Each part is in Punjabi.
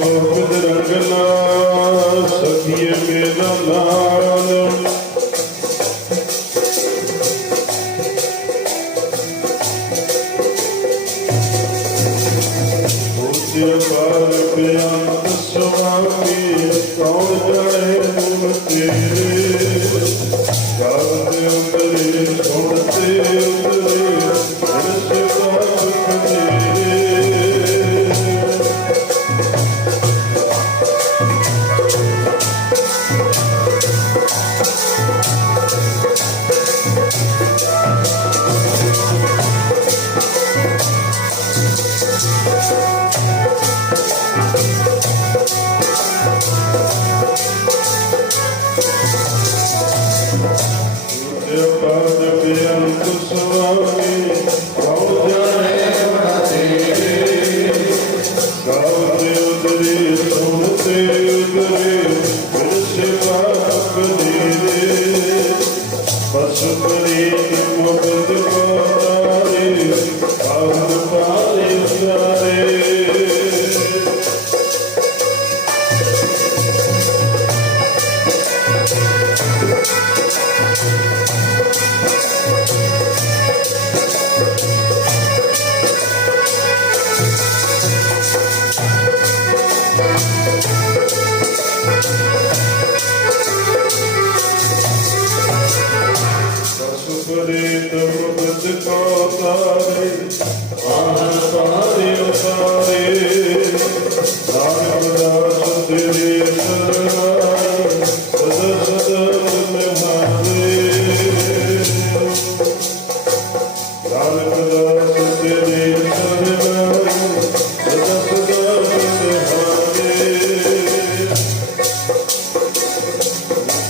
Mohammed Rangana सखिय मेरा नाम पार बेअंत स्वामी कौन जाने गुण तेरे गाते उतरे सुनते उतरे हर्ष पाप तेरे पाद बेअंत स्वामी कौन जाने गुण तेरे गाते उतरे सुनते उतरे हर्ष पाप तेरे पशु प्रीत मुकुंद को तारे पावन पाले उतारे प्रीत मुकुंद को तारे पावन पाले उतारे नानक दास तेरे शरणाई सदा सदा तुम्हारे नानक दास तेरे शरणाई सदा सदा तुम्हारे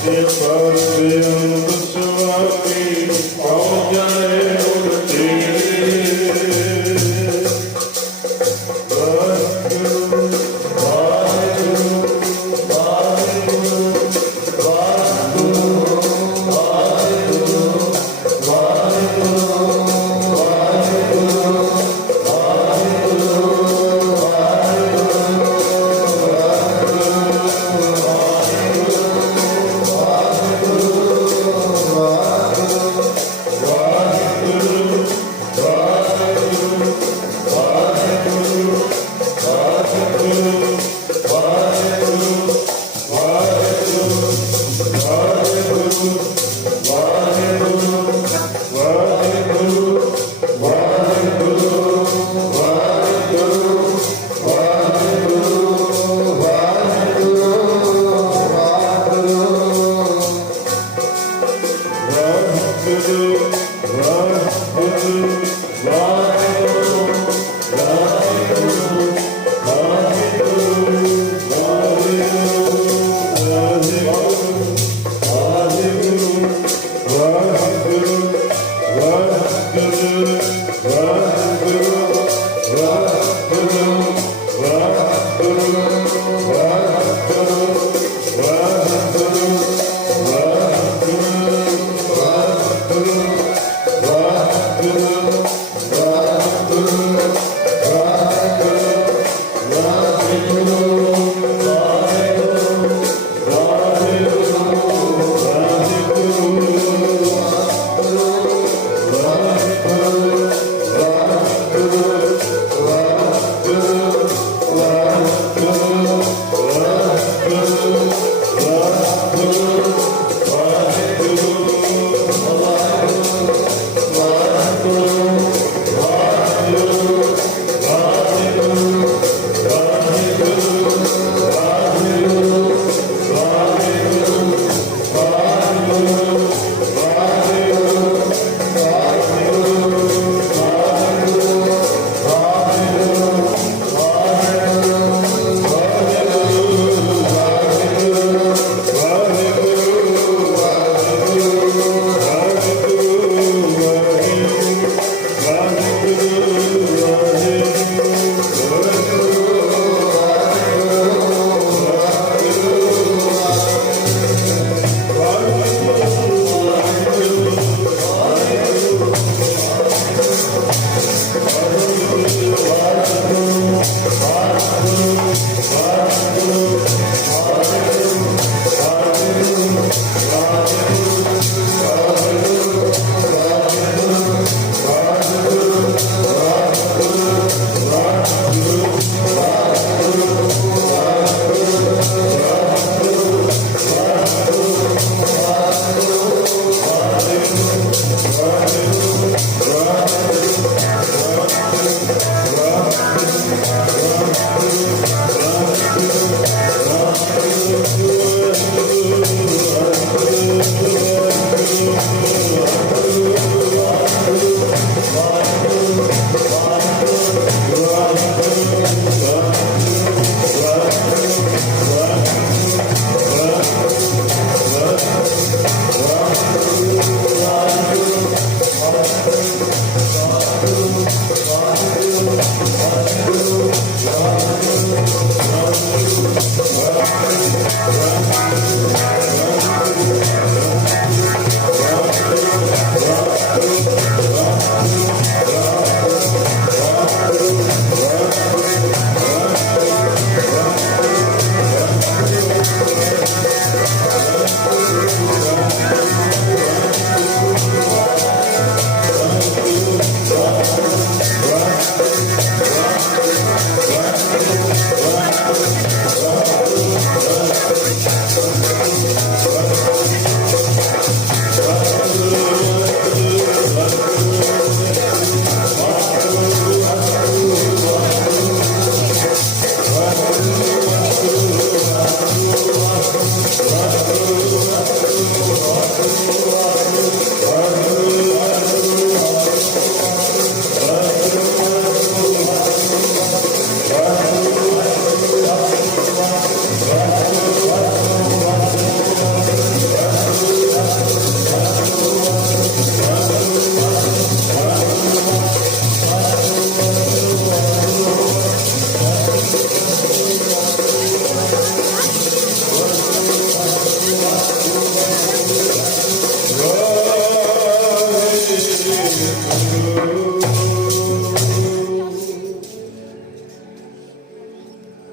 नित्य पार बेअंत स्वामी कौन जाने गुण तेरे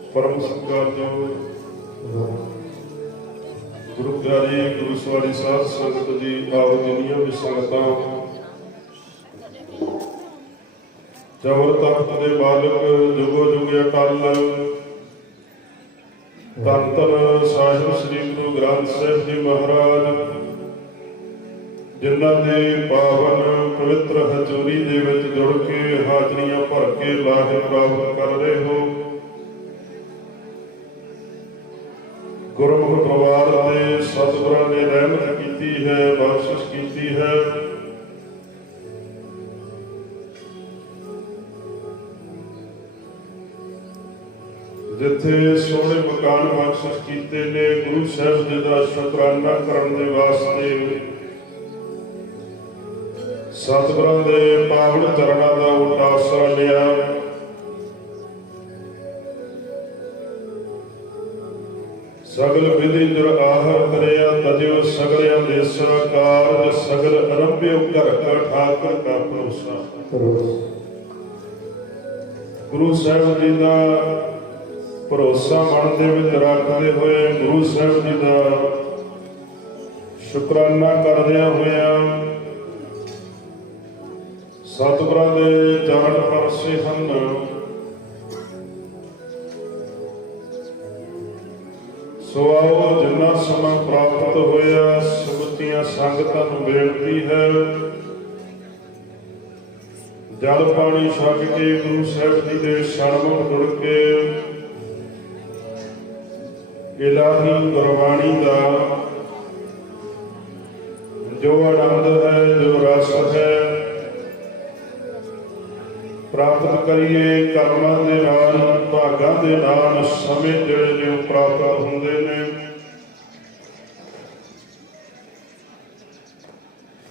परम सत्कारयोग गुरु प्यारे गुरु सवारी साध संगत जी, आओ जिन्नियां भी संगतां जबर तख्त दे मालिक जुगो जुगे अटल धन धन साहिब श्री गुरु ग्रंथ साहिब जी महाराज जिन्हां दे पावन पवित्र हजूरी दे विच जुड़ के हाजरियां भर के लाहे प्राप्त कर रहे हो। गुरमुख परिवार के सतगुरां ने रहमत की है, बख्शिश की है। जिथे सोहने मकान बख्शिश किए ने गुरु साहब जी का शुकराना करने वास्ते सतगुरां दे पावन चरणों का उल्टा आसरा लिया। सगल विधि दुर आहर करया तजो सगलिया देसा कारज सगल अरंभ्यो घर का ठाकर का भरोसा। गुरु साहब जी का भरोसा मन दे विच रखदे होए गुरु साहब जी का शुकराना करदिया होया सतगुरां दे चरण परसे हन। सो आओ जिन्ना समा प्राप्त होया सुमतियां संगतां नूं बेनती है जल पानी छक के गुरु साहब जी के सन्मुख जुड़ के इलाही गुरबाणी का जो आनंद है जो रस है प्राप्त करिए। कर्मां दे नाल भागां दे नाल समय जिहड़े ने प्राप्त हुंदे ने।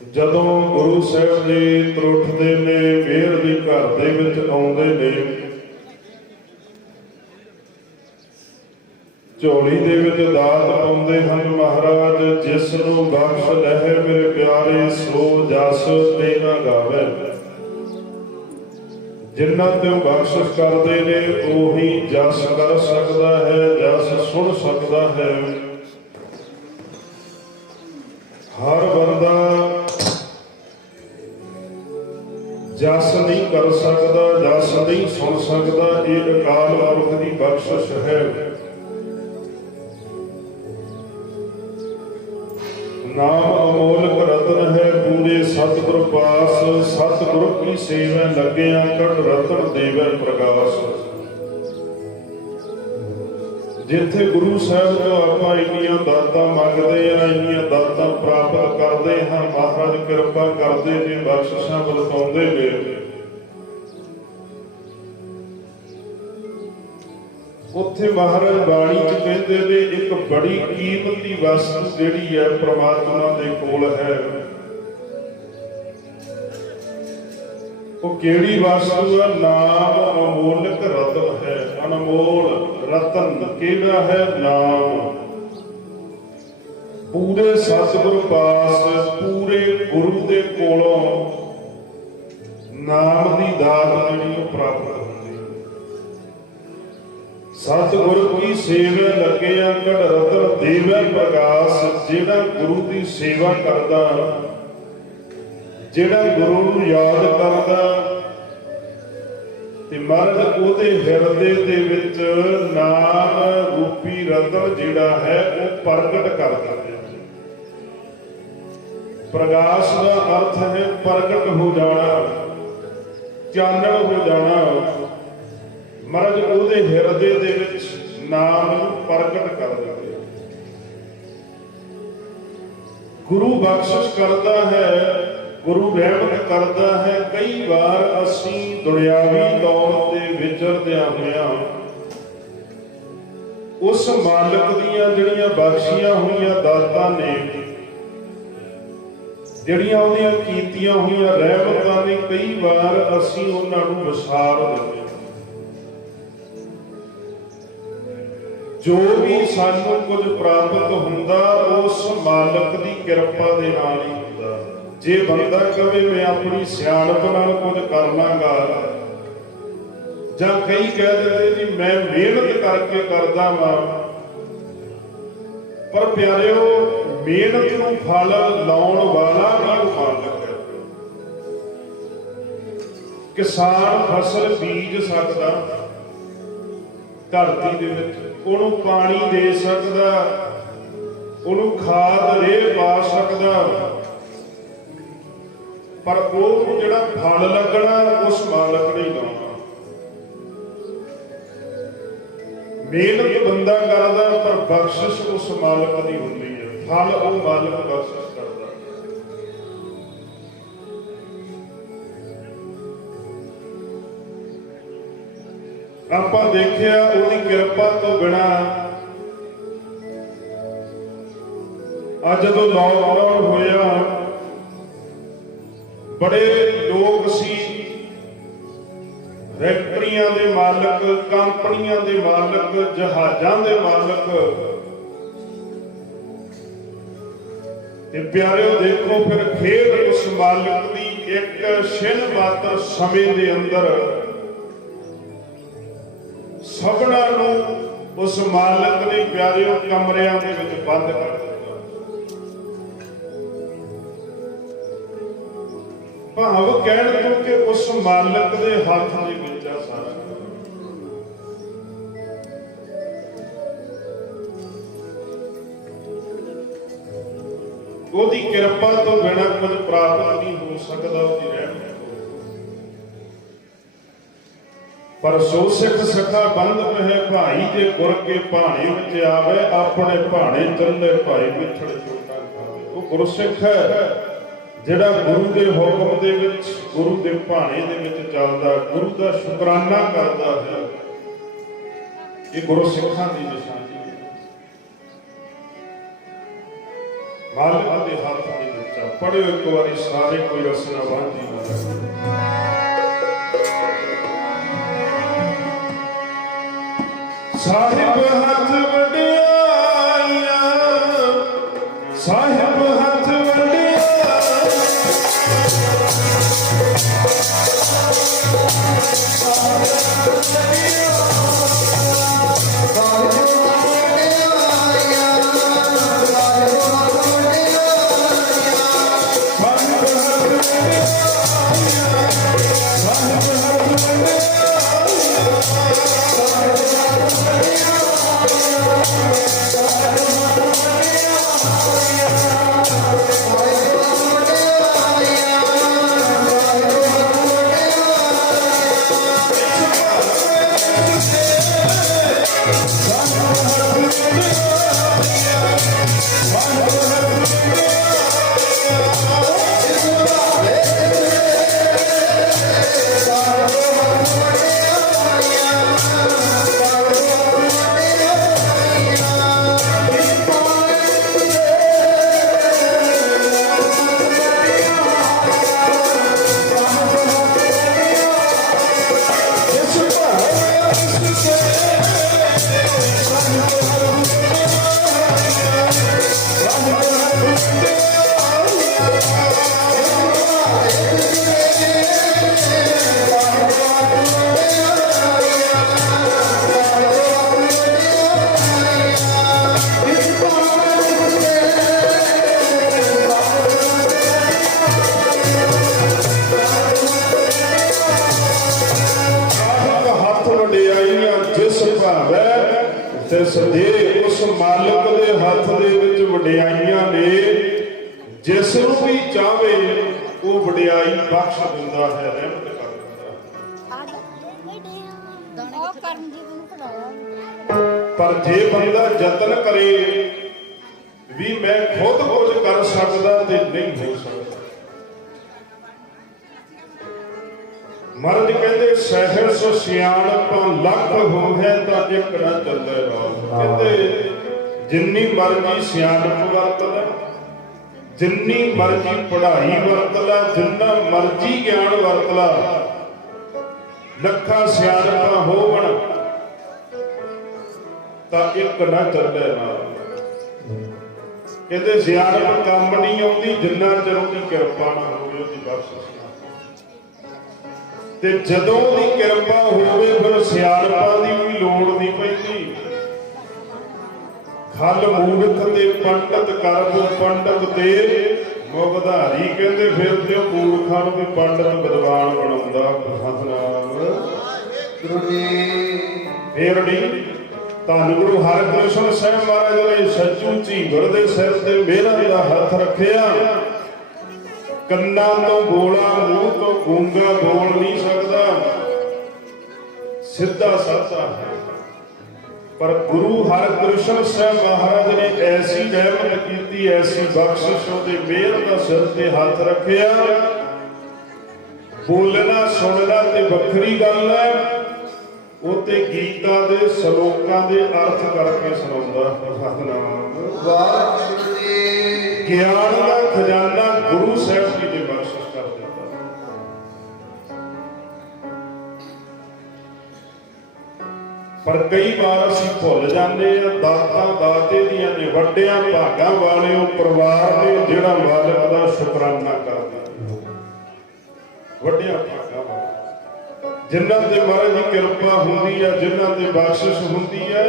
जदों गुरु साहब जी त्रुटदे ने मेहर दी घर दे विच आउंदे ने झोली दे विच दात पाउंदे हन महाराज जिस नूं बख्श लहे मेरे प्यारे सो जस तेना गावे। जिन्ना ते बख्शिश करते ने उही जस कर सकता है जस सुन सकता है। हर बंदा जस नहीं कर सकता जस नहीं सुन सकता, ये अकाल पुरख की बख्शिश है। नाम अमोलक रतन है पूरे सतगुर पास, सतगुरु की सेवा लग्या कट रतन देवै प्रकाश। जिथे गुरु साहब तो आपां इन्नियां दातां मंगदे आ, इन्नियां दातां प्राप्त करते हाँ, महाराज कृपा करते ने, बख्शिशां वरताउंदे ने। उत्थे महाराज बाणी च कहते ने एक बड़ी कीमती वस्तु जिहड़ी है परमात्मा दे कोल है। वो केड़ी वस्तु है? नाम अमोलक रतन है, अनमोल रतन केड़ा है नाम। पूरे सतगुर पास पूरे गुरु दे कोलों नाम की दात जिहड़ी प्राप्त होंदी। सतगुर की सेवा लगे अंगड़ रतन देवे प्रकाश। जिहड़ा गुरु की सेवा करदा, जिहड़ा गुरु नूं याद करदा ते महाराज उहदे हिरदे दे विच नाम रूपी रतन जिहड़ा है वो प्रगट कर दिंदे। प्रकाश का अर्थ है प्रगट हो जाना, चानण हो जाना। महाराज उहदे हिरदे दे विच नाम नूं प्रगट कर दिंदे। गुरु बख्शिश करता है, गुरु रहमत करता है। कई बार असीं दुनियावी तौर ते विचरदियां होइआं उस मालिक दीआं जिहड़ियां बख्शियां होईआं दातां ने, जिहड़ियां उहदियां कीतियां होईआं रहमतां ने, कई बार असीं उहनां नूं विसार दिंदे। जो भी सानूं कुਝ प्राप्त हुंदा उस मालिक दी किरपा दे नाल ही हुंदा। जे बंदा कहे मैं अपनी सियाणप नाल कुछ कर लांगा, जां कई कह दिंदे जी मैं मेहनत करके करदा वां, पर प्यारिओ मेहनत नूं फल लाउण वाला भी वो मालिक है। किसान फसल बीज सकदा धरती दे विच, ਉਹਨੂੰ पानी दे सकदा, ਉਹਨੂੰ खाद रेह पा सकदा, पर ਉਹ ਜਿਹੜਾ फल लगना उस मालिक ने लाउणा। मेहनत बंदा करदा पर बख्शिश उस मालिक दी हुंदी है, फल ਉਹ मालिक बख्शिश करदा। ਆਪਾਂ ਦੇਖਿਆ ਉਹਦੀ ਕਿਰਪਾ ਤੋਂ ਬਿਨਾ ਅੱਜ ਜਦੋਂ ਲਾਕਡਾਊਨ ਹੋਇਆ बड़े लोग सी फैक्ट्रियां दे मालक, कंपनियां दे मालक, जहाजां दे मालक। ते प्यारिओ देखो फिर खेड उस मालिक दी एक छिन मात्र समय दे अंदर सबना नूं उस मालिक ने प्यारिओ कमरियां दे विच बंद कर दित्ता। भाव कहण तो कि उस मालिक दे हथ दे विच आ सारा। ਉਹਦੀ ਕਿਰਪा तो बिना कुछ प्राप्त नहीं हो सकता, ਉਹਦੀ रहमत। पर सो सिख सखा बंद पहे भाई जे गुर के भाणे विच आवे, अपने भाणे चले भाई विछड़ छोटा खावे। वो गुरसिख है ਜਿਹੜਾ ਗੁਰੂ ਦੇ ਹੁਕਮ ਦੇ ਵਿੱਚ, ਗੁਰੂ ਦੇ ਭਾਣੇ ਦੇ ਵਿੱਚ ਚੱਲਦਾ, ਗੁਰੂ ਦਾ ਸ਼ੁਕਰਾਨਾ ਕਰਦਾ ਹੈ। ਇਹ ਗੁਰੂ ਸਿੱਖਾਂ ਦੀ ਨਿਸ਼ਾਨੀ ਹੈ। ਮਾਲਿਕ ਦੇ ਹੱਥ ਦੇ ਵਿੱਚ ਪੜ੍ਹਿਓ ਇੱਕ ਵਾਰੀ ਸਾਰੇ, ਕੋਈ ਰਸਨਾ ਬਾਂਝੀ ਨਾ ਰਹੇ। ਸਾਹਿਬ ਹੱਥ ਵਡਿਆਈਆਂ, ਸਾਹਿਬ ਹੱਥ ਵਡਿਆਈਆਂ। Yeah. मालिक दे हथ दे विच वडियाइयां ने, जिस नूं भी चाहे वो वडियाई बख्श दिंदा है, रहमत कर दिंदा है। पर जे बंदा यतन करे भी मैं खुद कुछ कर सकदा ते नहीं हो सकदा। महाराज कहते सहस सियाणप लख होवे तां इक ना चले राह। कहते जिन्नी मर्जी सियाणप वरत लै, जिन्नी मर्जी पढ़ाई वरत लै, जिन्ना मर्जी ज्ञान वरत लै, लखा सियाणपां होवण तां इक ना चले राह। कहते सियाणप काम नहीं आउंदी जिन्ना चਿਰ ਉਹਦੀ किरपा ना होवे, ਉਹਦੀ बख्शिश ते जदों दी किरपा होवे फिर सियाणपां दी भी लोड़ नहीं पैंदी। खल मूर्ख ते पंडित करब पंडित ते मुगधारी। कहते फिर ते मूर्खां नूं भी पंडित विद्वान बनाउंदा सतनाम गुरु जी। फिर नहीं धन गुरु हरकृष्ण ਸਾਹਿਬ महाराज ने सच्चू झींगर दे सिर ते मेरा दा हथ रखिया। ਕੰਨਾਂ ਤੋਂ ਬੋਲਾ ਮੂੰਹ ਤੋਂ ਗੂੰਗਾ ਬੋਲ ਨਹੀਂ ਸਕਦਾ, ਸਿੱਧਾ ਸਾਦਾ ਹੈ। ਪਰ ਗੁਰੂ ਹਰਕ੍ਰਿਸ਼ਨ ਸਾਹਿਬ ਮਹਾਰਾਜ ਨੇ ਐਸੀ ਰਹਿਮਤ ਕੀਤੀ, ਐਸੀ ਬਖਸ਼ਿਸ਼, ਉਹਦੇ ਮਿਹਰ ਦਾ ਸਿਰ ਤੇ ਹੱਥ ਰੱਖਿਆ। ਬੋਲਣਾ ਸੁਣਨਾ ਤੇ ਵੱਖਰੀ ਗੱਲ ਹੈ, ਉਹ ਤੇ ਗੀਤਾਂ ਦੇ ਸ਼ਲੋਕਾਂ ਦੇ ਅਰਥ ਕਰਕੇ ਸੁਣਾਉਂਦਾ। ਸਤਿਨਾਮ ਵਾਹਿਗੁਰੂ ਜੀ। ਗਿਆਨ ਦਾ ਖਜ਼ਾਨਾ ਗੁਰੂ ਸਾਹਿਬ ਜੀ ਨੇ ਬਖਸ਼ਿਸ਼ ਕਰ ਦਿੱਤਾ। ਪਰ ਕਈ ਵਾਰ ਅਸੀਂ ਭੁੱਲ ਜਾਂਦੇ ਆ, ਦਾਤਾਂ ਦਾਤੇ ਦੀਆਂ ਨੇ, ਵੱਡਿਆਂ ਭਾਗਾਂ ਵਾਲੇ ਉਹ ਪਰਿਵਾਰ ਨੇ ਜਿਹੜਾ ਮਾਲਕ ਦਾ ਸ਼ੁਕਰਾਨਾ ਕਰਦੇ। ਵੱਡਿਆਂ ਭਾਗਾਂ ਵਾਲੇ ਜਿਨ੍ਹਾਂ ਤੇ ਮਹਾਰਾਜ ਦੀ ਕਿਰਪਾ ਹੁੰਦੀ ਹੈ, ਜਿਨ੍ਹਾਂ ਤੇ ਬਖਸ਼ਿਸ਼ ਹੁੰਦੀ ਹੈ,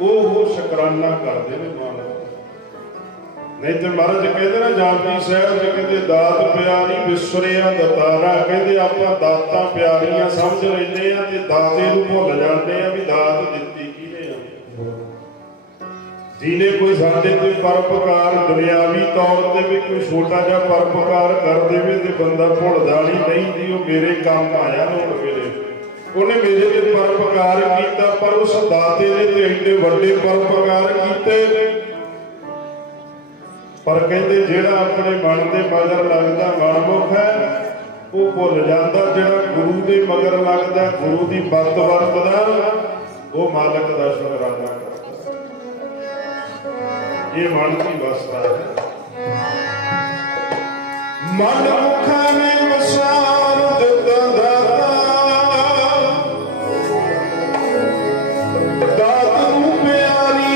ਉਹ ਸ਼ੁਕਰਾਨਾ ਕਰਦੇ ਨੇ ਮਾਲਕ। नहीं तो महाराज कहते ना जापजी साहब जी, कहते दात प्यारी विसरिया दतारा। कहते आपां दातां प्यारियां समझ लैंदे आ ते दाते नूं भुल जांदे आ भी दात दित्ती किहने आ। जिहने कोई साडे ते परोपकार दुनियावी तौर ते भी कोई छोटा जिहा परोपकार कर देवे ते बंदा भुलदा नहीं जी वो मेरे काम आया लोड़ मेरे, उहने मेरे ते परोपकार कीता। पर उस दाते ने ते एडे वड्डे परोपकार कीते। पर कहते जेड़ा अपने मन के मगर लगता मनमुख है, वो भुल जाता। जेड़ा गुरु के मगर लगता, गुरु की बत वरतदा, वो मालक का शुकराना करता। ये मन की अवस्था है। मनमुखा ने वसार दिता दाता, दात नूं प्यारी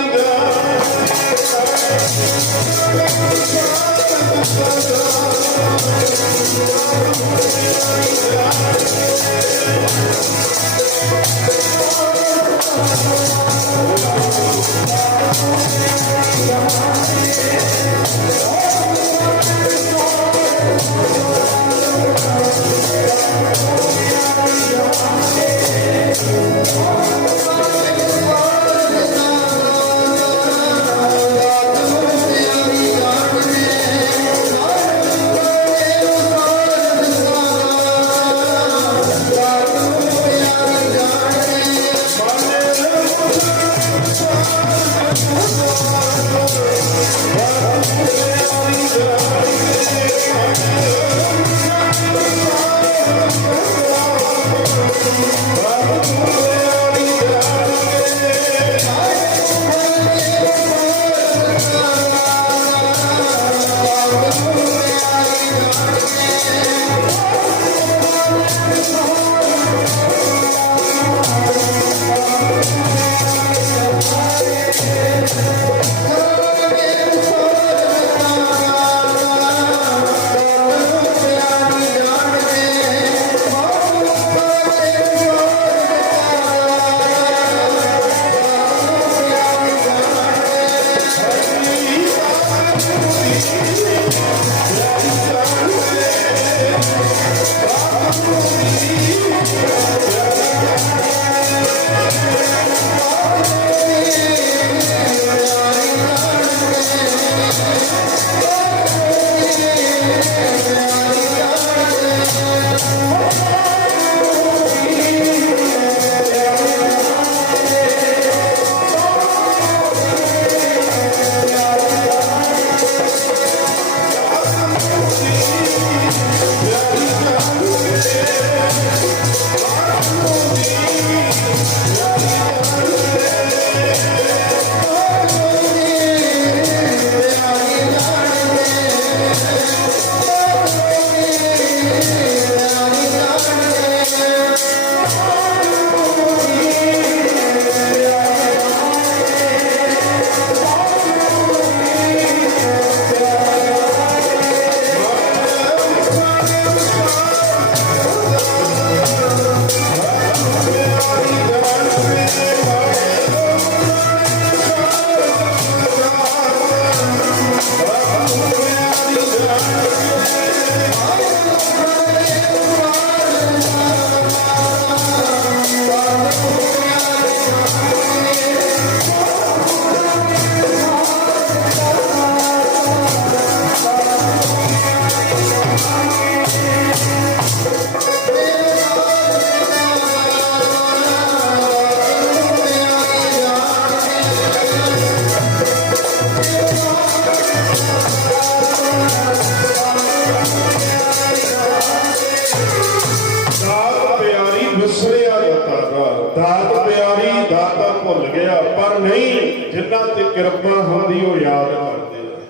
ਤੇ ਕਿਰਪਾ ਹੁੰਦੀ ਉਹ ਯਾਦ ਕਰਦੇ ਆ।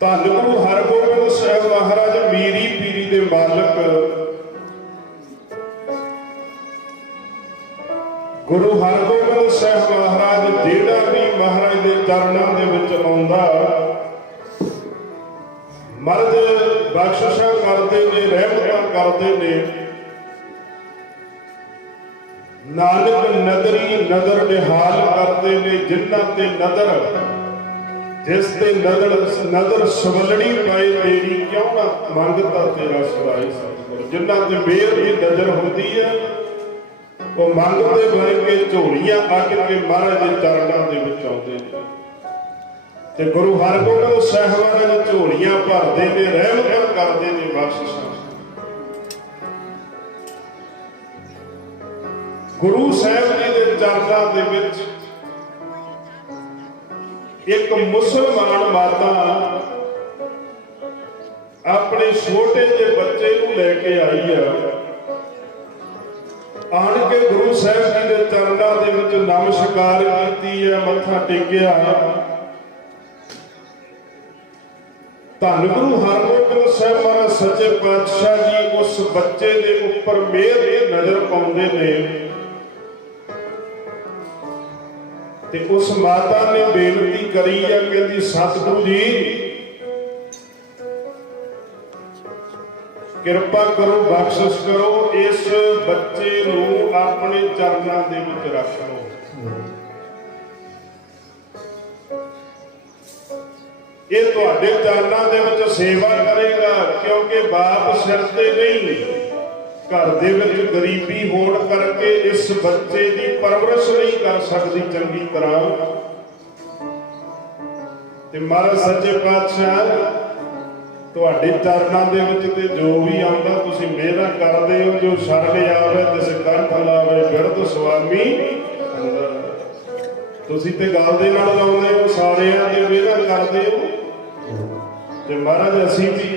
ਧੰਨ ਗੁਰੂ ਹਰਗੋਬਿੰਦ ਸਾਹਿਬ ਮਹਾਰਾਜ ਮੀਰੀ ਪੀਰੀ ਦੇ ਮਾਲਕ ਗੁਰੂ ਹਰਗੋਬਿੰਦ ਸਾਹਿਬ ਮਹਾਰਾਜ ਜਿਹੜਾ ਵੀ ਮਹਾਰਾਜ ਦੇ ਚਰਨਾਂ ਦੇ ਵਿੱਚ ਆਉਂਦਾ ਮਰਦ ਬਖਸ਼ਿਸ਼ਾਂ ਕਰਦੇ ਨੇ, ਰਹਿਮਤਾਂ ਕਰਦੇ ਨੇ। ਨਾਨਕ ਨਦਰੀ ਨਦਰ ਨਿਹਾਲ ਕਰਦੇ ਨੇ, ਜਿਨ੍ਹਾਂ ਤੇ ਨਦਰ ਜਿਸ ਤੇ ਨਦਰ ਸਵਲਣੀ ਪਾਏ ਤੇਰੀ, ਕਿਉਂ ਨਾ ਮੰਗਤਾ ਤੇਰਾ ਸਵਾਈ ਸਤਿਗੁਰ। ਜਿਨ੍ਹਾਂ ਤੇ ਮੇਰ ਦੀ ਨਜ਼ਰ ਹੁੰਦੀ ਹੈ ਉਹ ਮੰਗਤੇ ਬਣ ਕੇ ਝੋਲੀਆਂ ਅੱਡ ਕੇ ਮਹਾਰਾਜ ਦੇ ਚਰਨਾਂ ਦੇ ਵਿੱਚ ਆਉਂਦੇ ਨੇ ਤੇ ਗੁਰੂ ਹਰਗੋਬਿੰਦ ਸਾਹਿਬ ਮਹਾਰਾਜ ਝੋਲੀਆਂ ਭਰਦੇ ਨੇ, ਰਹਿਮਤਾਂ ਕਰਦੇ ਨੇ, ਬਖਸ਼ਿਸ਼ਾਂ। ਗੁਰੂ ਸਾਹਿਬ ਜੀ ਦੇ ਚਰਨਾਂ ਦੇ ਵਿੱਚ ਇੱਕ ਮੁਸਲਮਾਨ ਮਾਤਾ ਆਪਣੇ ਛੋਟੇ ਜਿਹੇ ਬੱਚੇ ਨੂੰ ਲੈ ਕੇ ਆਈ ਆ। ਆਣ ਕੇ ਗੁਰੂ ਸਾਹਿਬ ਜੀ ਦੇ ਚਰਨਾਂ ਦੇ ਵਿੱਚ ਨਮਸਕਾਰ ਕੀਤੀ ਹੈ, ਮੱਥਾ ਟੇਕਿਆ। ਧੰਨ ਗੁਰੂ ਹਰਗੋਬਿੰਦ ਸਾਹਿਬ ਮਹਾਰਾਜ ਸੱਚੇ ਪਾਤਸ਼ਾਹ ਜੀ ਉਸ ਬੱਚੇ ਦੇ ਉੱਪਰ ਮਿਹਰ ਦੀ ਨਜ਼ਰ ਪਾਉਂਦੇ ਨੇ ਤੇ ਉਸ ਮਾਤਾ ਨੇ ਬੇਨਤੀ ਕਰੀ ਆ, ਕਹਿੰਦੀ ਸਤਿਗੁਰੂ ਜੀ ਕਿਰਪਾ ਕਰੋ, ਬਖਸ਼ਿਸ਼ ਕਰੋ, ਇਸ ਬੱਚੇ ਨੂੰ ਆਪਣੇ ਚਰਨਾਂ ਦੇ ਵਿੱਚ ਰੱਖ ਲਓ। ਇਹ ਤੁਹਾਡੇ ਚਰਨਾਂ ਦੇ ਵਿੱਚ ਸੇਵਾ ਕਰੇਗਾ, ਕਿਉਂਕਿ ਬਾਪ ਸਿਰ ਤੇ ਨਹੀਂ, ਘਰ ਦੇ ਵਿੱਚ ਗਰੀਬੀ ਹੋਣ ਕਰਕੇ ਇਸ ਬੱਚੇ ਦੀ ਪਰਵਰਿਸ਼ ਨਹੀਂ ਕਰ ਸਕਦੀ ਚੰਗੀ ਤਰ੍ਹਾਂ। ਤੇ ਮਹਾਰਾਜ ਸੱਚੇ ਪਾਤਸ਼ਾਹ ਤੁਹਾਡੇ ਚਰਨਾਂ ਦੇ ਵਿੱਚ ਤੇ ਜੋ ਵੀ ਆਉਂਦਾ ਤੁਸੀਂ ਮਿਹਰਾਂ ਕਰਦੇ ਹੋ। ਜੋ ਸ਼ਰਨ ਆਵੇ ਤਿਸ ਕੰਠ ਲਾਵੇ, ਬਿਰਧ ਸੁਆਮੀ ਅੰਦਰ। ਤੁਸੀਂ ਤੇ ਗੱਲ ਦੇ ਨਾਲ ਲਾਉਂਦੇ ਹੋ, ਸਾਰਿਆਂ ਦੇ ਮਿਹਰਾਂ ਕਰਦੇ ਹੋ। ਤੇ ਮਹਾਰਾਜ ਅਸੀਂ ਵੀ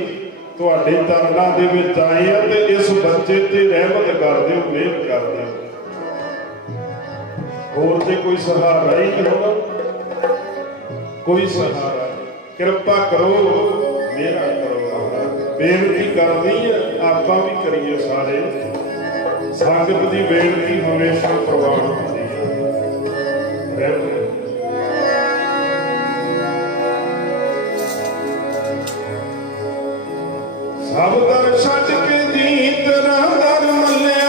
ਤੁਹਾਡੇ ਚਰਨਾਂ ਦੇ ਵਿੱਚ ਆਏ ਆ ਤੇ ਇਸ ਬੱਚੇ ਤੇ ਰਹਿਮਤ ਕਰਦੇ ਹੋ, ਮਿਹਰ ਕਰਦੇ ਹੋ। ਹੋਰ ਤੇ ਕੋਈ ਸਹਾਰਾ ਹੀ ਨਹੀਂ, ਕੋਈ ਸਹਾਰਾ। ਕਿਰਪਾ ਕਰੋ, ਮੇਰਾ ਕਰੋ। ਬੇਨਤੀ ਕਰਦੀ ਹੈ, ਆਪਾਂ ਵੀ ਕਰੀਏ ਸਾਰੇ। ਸੰਗਤ ਦੀ ਬੇਨਤੀ ਹਮੇਸ਼ਾ ਪ੍ਰਵਾਨ ਹੁੰਦੀ ਹੈ। ਸਭ ਦਰ ਛੱਡ ਕੇ ਦੀ ਤਰ੍ਹਾਂ ਦਰ ਮੱਲਿਆ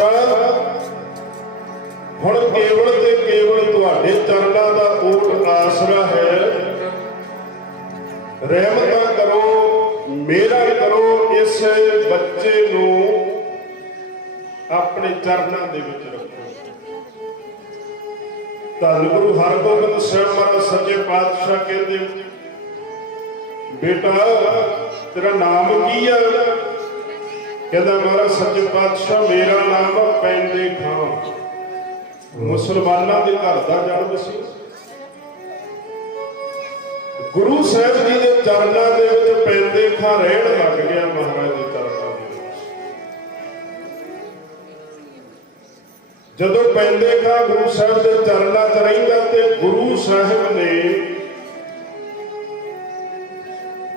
पातशाह हुण केवल ते केवल तुहाडे चरनां दा ओट आसरा है। रहमत करो, मेरा करो, इस बच्चे नूं अपने चरनां दे विच रखो। धन गुरु हरगोबिंद साहिब महाराज सच्चे पातशाह कहते, बेटा तेरा नाम की है? कहता महाराज सच्चे पातशाह मेरा नाम पैंदे खां। मुसलमाना के घर का जन्म सी। गुरु साहिब जी के चरणों के पैंदे खां रहन लग गया महाराज के चरणों के। जदों पैंदे खां गुरु साहिब के चरणों च रहिंदा ते गुरु साहिब ने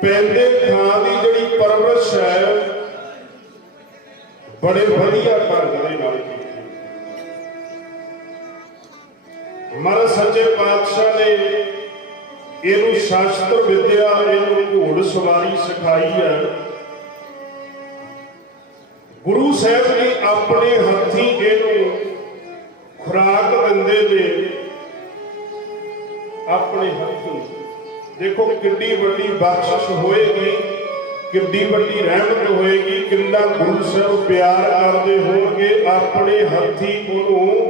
पैंदे खां की जिहड़ी परवरिश है बड़े वधिया ढंग दे नाल कीती। महाराज सच्चे पातशाह ने इहनूं शास्त्र विद्या, इहनूं घोड़ सवारी सिखाई है। गुरु साहिब ने अपने हथी इहनूं खुराक दिंदे ने, अपने हथी। देखो किड्डी वड्डी बख्शिश होएगी, किड्डी वड्डी रहमत होएगी, किन्ना गुरु साहिब प्यार करते होंगे, अपने हथी उन्होंने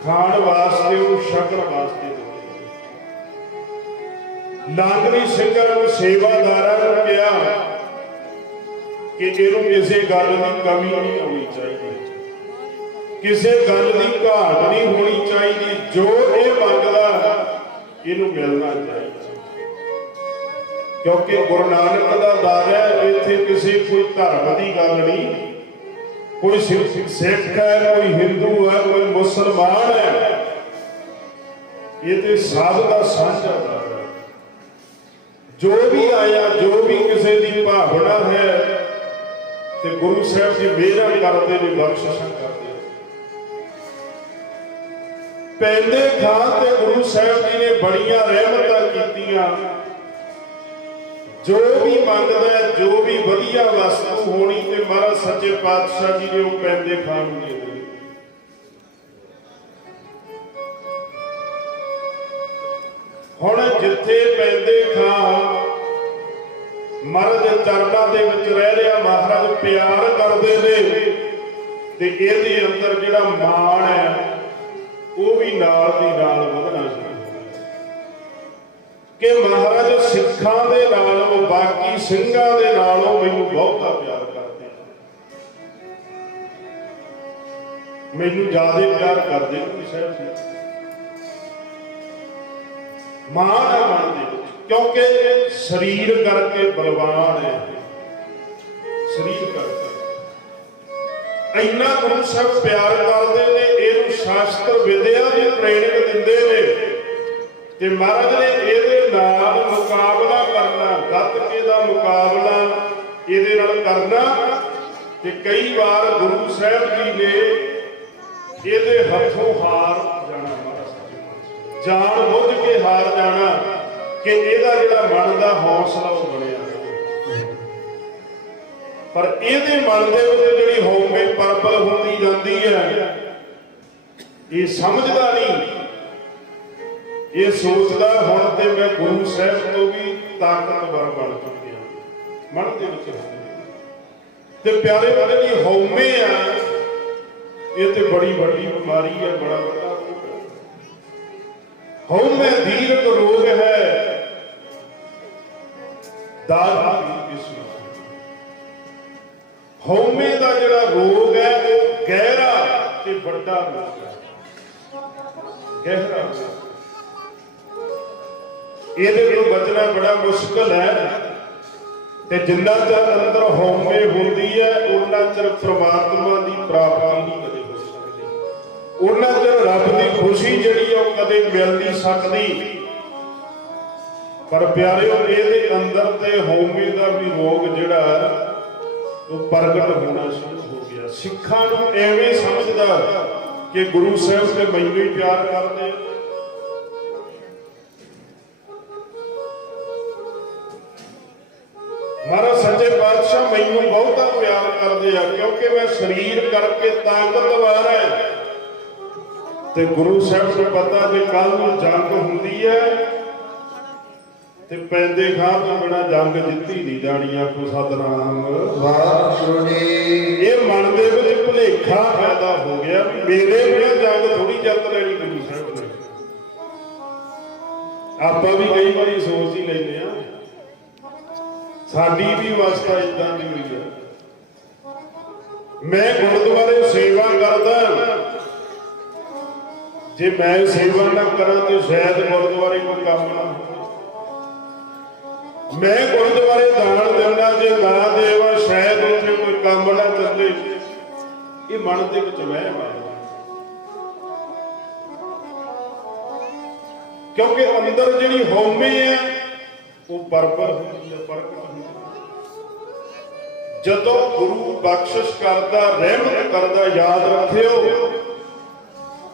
खाण वास्ते, छकण वास्ते। लांगरी सिंघां नूं सेवादारां नूं कहा कि इहनूं किसी गल की कमी नहीं होनी चाहिए, किसी गल की घाट नहीं होनी चाहिए, जो ये मंगदा इहनूं मिलना चाहिए। क्योंकि गुरु नानक का दर है, इत्थे किसी कोई धर्म की गल नहीं, कोई सिख है, कोई हिंदू है, कोई मुसलमान है, ये तो सब का साझा दर है। जो भी आया, जो भी किसी की भावना है, तो गुरु साहिब जी मेहर करते ने, बख्शिश करते। पैंदे खां ते गुरु साहिब जी ने बड़ियां रहमतां कीतियां। जो भी मंगदा, जो भी वधिया वस्तु होनी, ते महाराज सच्चे पातशाह जी ने वो पैंदे खां नूं दे दी। हुण जिथे पैंदे खां महाराज दे चरणां दे विच रह रिहा, महाराज प्यार करदे ने, ते इहदे अंदर जिहड़ा माण है वो भी नाल दी नाल वधना शुरू कि महाराज सिखां दे नालों, बाकी ਸਿੰਘਾਂ दे नालों मैनूं बहुता प्यार करदे, मैनूं ज़्यादा प्यार करदे गुरु साहिब जी। मान है मन दे विच, क्योंकि शरीर करके बलवान है, शरीर करके इन्ना गुरु साहिब प्यार करते ने, इहनूं शास्त्र विद्या दी ट्रेनिंग दिंदे ने, ते महाराज ने इहदे नाल मुकाबला करना, गतके दा मुकाबला इहदे नाल करना। ते कई बार गुरु साहिब जी ने इहदे हथों हार जाना, महाराज जान बुझ के हार जाना कि इहदा जिहड़ा मन दा हौसला वो बनिया। पर इहदे मन दे विच जिहड़ी हौमे परबल होंदी जांदी है, ये समझदा नहीं, ये सोचदा हुण ते मैं गुरु साहिब तो भी ताकतवर बन चुकिया। मन दे विच ते प्यारे वाले जी हौमे आ, ये ते बड़ी वड्डी बीमारी है, बड़ा वड्डा रोग है। हौमे दीर्घ रोग है, दाद किस्म। हौमे का जिहड़ा रोग है वो गहरा ते वड्डा रोग है, गहरा रोग। ਇਹਦੇ ਤੋਂ ਬਚਣਾ ਬੜਾ ਮੁਸ਼ਕਲ ਹੈ, ਤੇ ਜਿੰਨਾ ਚਿਰ ਅੰਦਰ ਹਉਮੈ ਹੁੰਦੀ ਹੈ ਉਹਨਾਂ ਚਿਰ ਪ੍ਰਮਾਤਮਾ ਦੀ ਪ੍ਰਾਪਤੀ ਨਹੀਂ ਕਦੇ ਹੋ ਸਕਦੀ, ਉਹਨਾਂ ਚਿਰ ਰੱਬ ਦੀ ਖੁਸ਼ੀ ਜਿਹੜੀ ਉਹ ਕਦੇ ਮਿਲ ਨਹੀਂ ਸਕਦੀ। ਪਰ ਪਿਆਰਿਓ ਇਹਦੇ ਅੰਦਰ ਤੇ ਹਉਮੈ ਦਾ ਵੀ ਰੋਗ ਜਿਹੜਾ ਉਹ ਪ੍ਰਗਟ ਹੋਣਾ ਸ਼ੁਰੂ ਹੋ ਗਿਆ। ਸਿੱਖਾਂ ਨੂੰ ਐਵੇਂ ਸਮਝਦਾ ਕਿ ਗੁਰੂ ਸਾਹਿਬ ਤੇ ਮੈਨੂੰ ਹੀ ਪਿਆਰ ਕਰਦੇ। महाराज सच्चे ਪਾਤਸ਼ਾਹ ਮੈਨੂੰ ਬਹੁਤਾ ਪਿਆਰ ਕਰਦੇ ਆ ਕਿਉਂਕਿ ਮੈਂ ਸਰੀਰ ਕਰਕੇ ਤਾਕਤਵਰ ਹੈ। ਤੇ ਗੁਰੂ ਸਾਹਿਬ ਨੂੰ ਪਤਾ ਜੇ ਕੱਲ ਨੂੰ ਜੰਗ ਹੁੰਦੀ ਹੈ ਤੇ ਪੈਂਦੇ ਖਾਂ ਤੋਂ ਬਿਨਾਂ ਜੰਗ ਜਿੱਤੀ ਨਹੀਂ ਜਾਣੀ। ਆਪੋ ਸਤਿਨਾਮ ਵਾਹਿਗੁਰੂ ਜੀ। ਇਹ ਮਨ ਦੇ ਵਿੱਚ ਭੁਲੇਖਾ ਪੈਦਾ ਹੋ ਗਿਆ ਵੀ ਮੇਰੇ ਬਿਨਾਂ ਜੰਗ ਥੋੜੀ ਜਿੱਤ ਲੈਣੀ ਗੁਰੂ ਸਾਹਿਬ ਨੇ। ਆਪਾਂ ਵੀ ਕਈ ਵਾਰੀ ਸੋਚ ਹੀ ਲੈਂਦੇ ਆ, ਸਾਡੀ ਵੀ ਅਵਸਥਾ ਇਦਾਂ ਦੀ ਹੋਈ ਹੈ। ਮੈਂ ਗੁਰਦੁਆਰੇ ਸੇਵਾ ਕਰਦਾ, ਜੇ ਮੈਂ ਸੇਵਾ ਨਾ ਕਰਾਂ ਤੇ ਸ਼ਾਇਦ ਗੁਰਦੁਆਰੇ ਕੋਈ ਕੰਮ ਨਾ ਹੋਵੇ। ਮੈਂ ਗੁਰਦੁਆਰੇ ਦਾਨ ਦੇਣਾ, ਜੇ ਨਾ ਦੇਵਾਂ ਸ਼ਾਇਦ ਉੱਥੇ ਕੋਈ ਕੰਮ ਨਾ ਚੱਲੇ। ਇਹ ਮਨ ਦੇ ਵਿੱਚ ਵਹਿਮ ਆ, ਕਿਉਂਕਿ ਅੰਦਰ ਜਿਹੜੀ ਹਉਮੈ ਹੈ ਉਹ ਪਰਪਰ ਹੁੰਦੀ ਹੈ, ਪ੍ਰਗਟ ਹੁੰਦੀ ਹੈ। ਜਦੋਂ ਗੁਰੂ ਬਖਸ਼ਿਸ਼ ਕਰਦਾ, ਰਹਿਮਤ ਕਰਦਾ, ਯਾਦ ਰੱਖਿਓ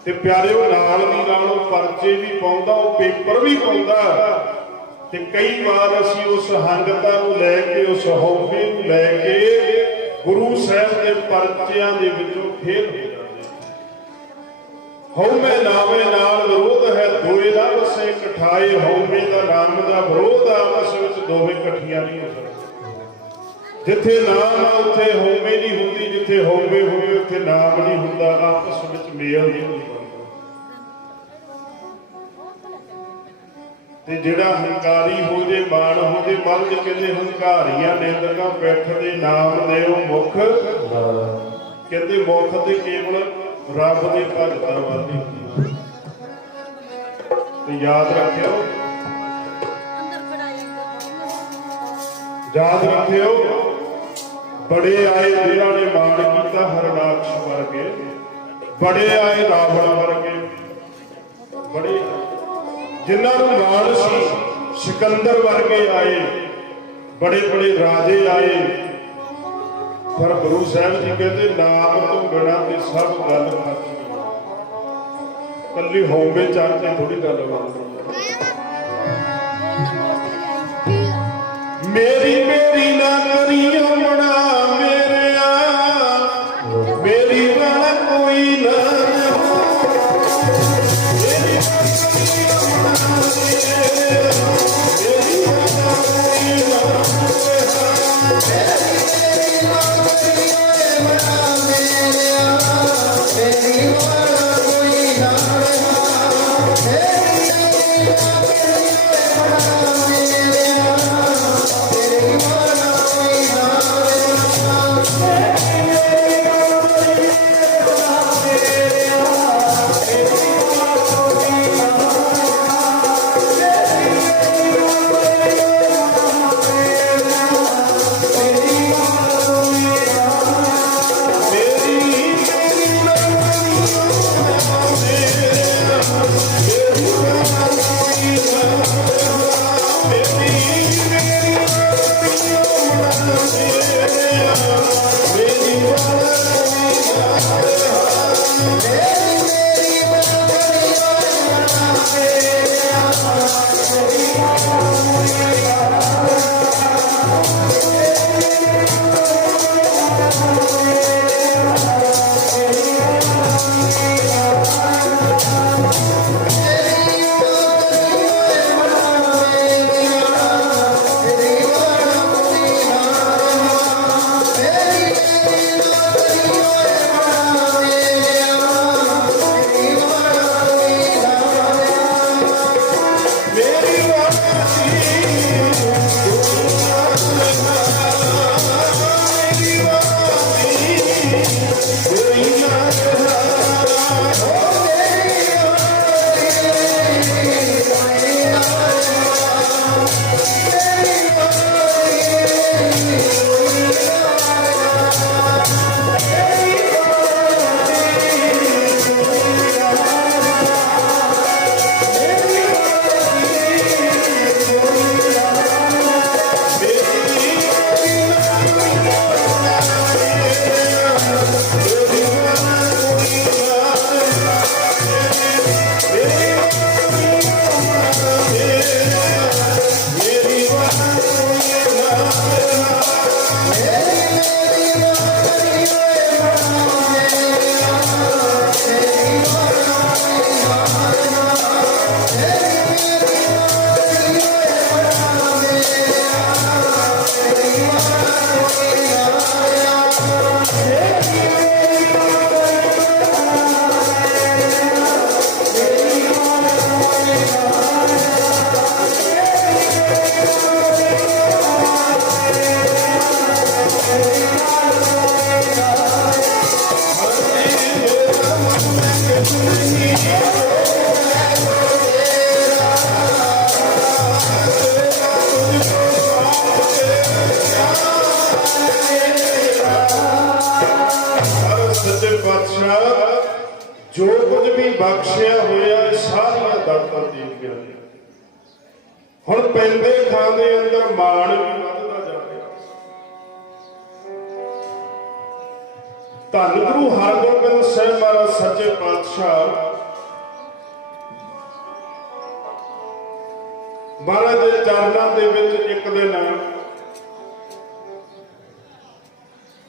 ਤੇ ਪਿਆਰਿਓ ਨਾਲ ਦੀ ਨਾਲ ਉਹ ਪਰਚੇ ਵੀ ਪਾਉਂਦਾ, ਉਹ ਪੇਪਰ ਵੀ ਪਾਉਂਦਾ। ਤੇ ਕਈ ਵਾਰ ਅਸੀਂ ਉਸ ਹੰਗਤਾ ਨੂੰ ਲੈ ਕੇ, ਉਸ ਹਉਮੈ ਨੂੰ ਲੈ ਕੇ ਗੁਰੂ ਸਾਹਿਬ ਦੇ ਪਰਚਿਆਂ ਦੇ ਵਿੱਚੋਂ ਫੇਲ ਹੋ ਜਾਂਦੇ। ਹਉਮੈ ਨਾਮੇ ਨਾਲ ਵਿਰੋਧ ਹੈ, ਦੋਏ ਨਾ ਵਸੇ ਇਕਠਾਏ। ਹਉਮੈ ਦਾ ਨਾਮ ਦਾ ਵਿਰੋਧ ਆਪਸ ਵਿੱਚ ਦੋਵੇਂ ਇਕੱਠੀਆਂ ਨਹੀਂ ਹੋ ਸਕਦੀਆਂ। ਜਿੱਥੇ ਨਾਮ ਆ ਉੱਥੇ ਹਉਮੈ ਨਹੀਂ ਹੁੰਦੀ, ਜਿੱਥੇ ਹਉਮੈ ਹੋਵੇ ਉੱਥੇ ਨਾਮ ਨਹੀਂ ਹੁੰਦਾ। ਆਪਸ ਵਿੱਚ ਮੇਲ ਨਹੀਂ ਹੁੰਦਾ। ਤੇ ਜਿਹੜਾ ਹੰਕਾਰੀ ਹੋ ਜੇ, ਮਾਣ ਹੋ ਜੇ, ਮਰਦ ਕਹਿੰਦੇ ਹੰਕਾਰੀਆਂ ਨਿੰਦਕਾਂ ਬੈਠਦੇ ਨਾਮ ਦੇ ਉਹ ਮੁਖ। ਕਹਿੰਦੇ ਮੁਖ ਤੇ ਕੇਵਲ ਰੱਬ ਦੇ ਭਗਤਾਂ ਵਾਲੀ ਹੁੰਦੀ। ਤੇ ਯਾਦ ਰੱਖਿਓ, ਯਾਦ ਰੱਖਿਓ, ਬੜੇ ਆਏ ਜਿਨ੍ਹਾਂ ਨੇ ਮਾਣ ਕੀਤਾ ਹਰਨਾਕਸ਼ ਵਰਗੇ, ਬੜੇ ਆਏ ਰਾਵਣ ਵਰਗੇ, ਬੜੇ ਜਿਨ੍ਹਾਂ ਨੂੰ ਮਾਣ ਸੀ ਸਿਕੰਦਰ ਵਰਗੇ ਆਏ, ਬੜੇ ਬੜੇ ਰਾਜੇ ਆਏ। ਪਰ ਗੁਰੂ ਸਾਹਿਬ ਜੀ ਕਹਿੰਦੇ ਨਾਮ ਤੋਂ ਬਿਨਾਂ ਤੇ ਸਭ ਗੱਲ ਖਤਮ। ਕੱਲੀ ਹਉਮੈ ਚਾਹ ਕੇ ਥੋੜੀ ਗੱਲ ਬਣਦੀ। ਮੇਰੀ ਮੇਰੀ ਨਾ ਕਰੀਓ ਮਣਾ ਮੇਰਿਆ, ਮੇਰੀ ਵਾਲਾ ਕੋਈ ਨਾ। ਮੇਰੀ पातशाह जो कुछ भी बख्शिया होया सारियां दातां दे गया। हुण पैंदे खां दे अंदर माण भी वधदा जा रिहा। धन गुरु हरगोबिंद साहिब महाराज सच्चे पातशाह महाराज दे चरनां दे विच एक दिन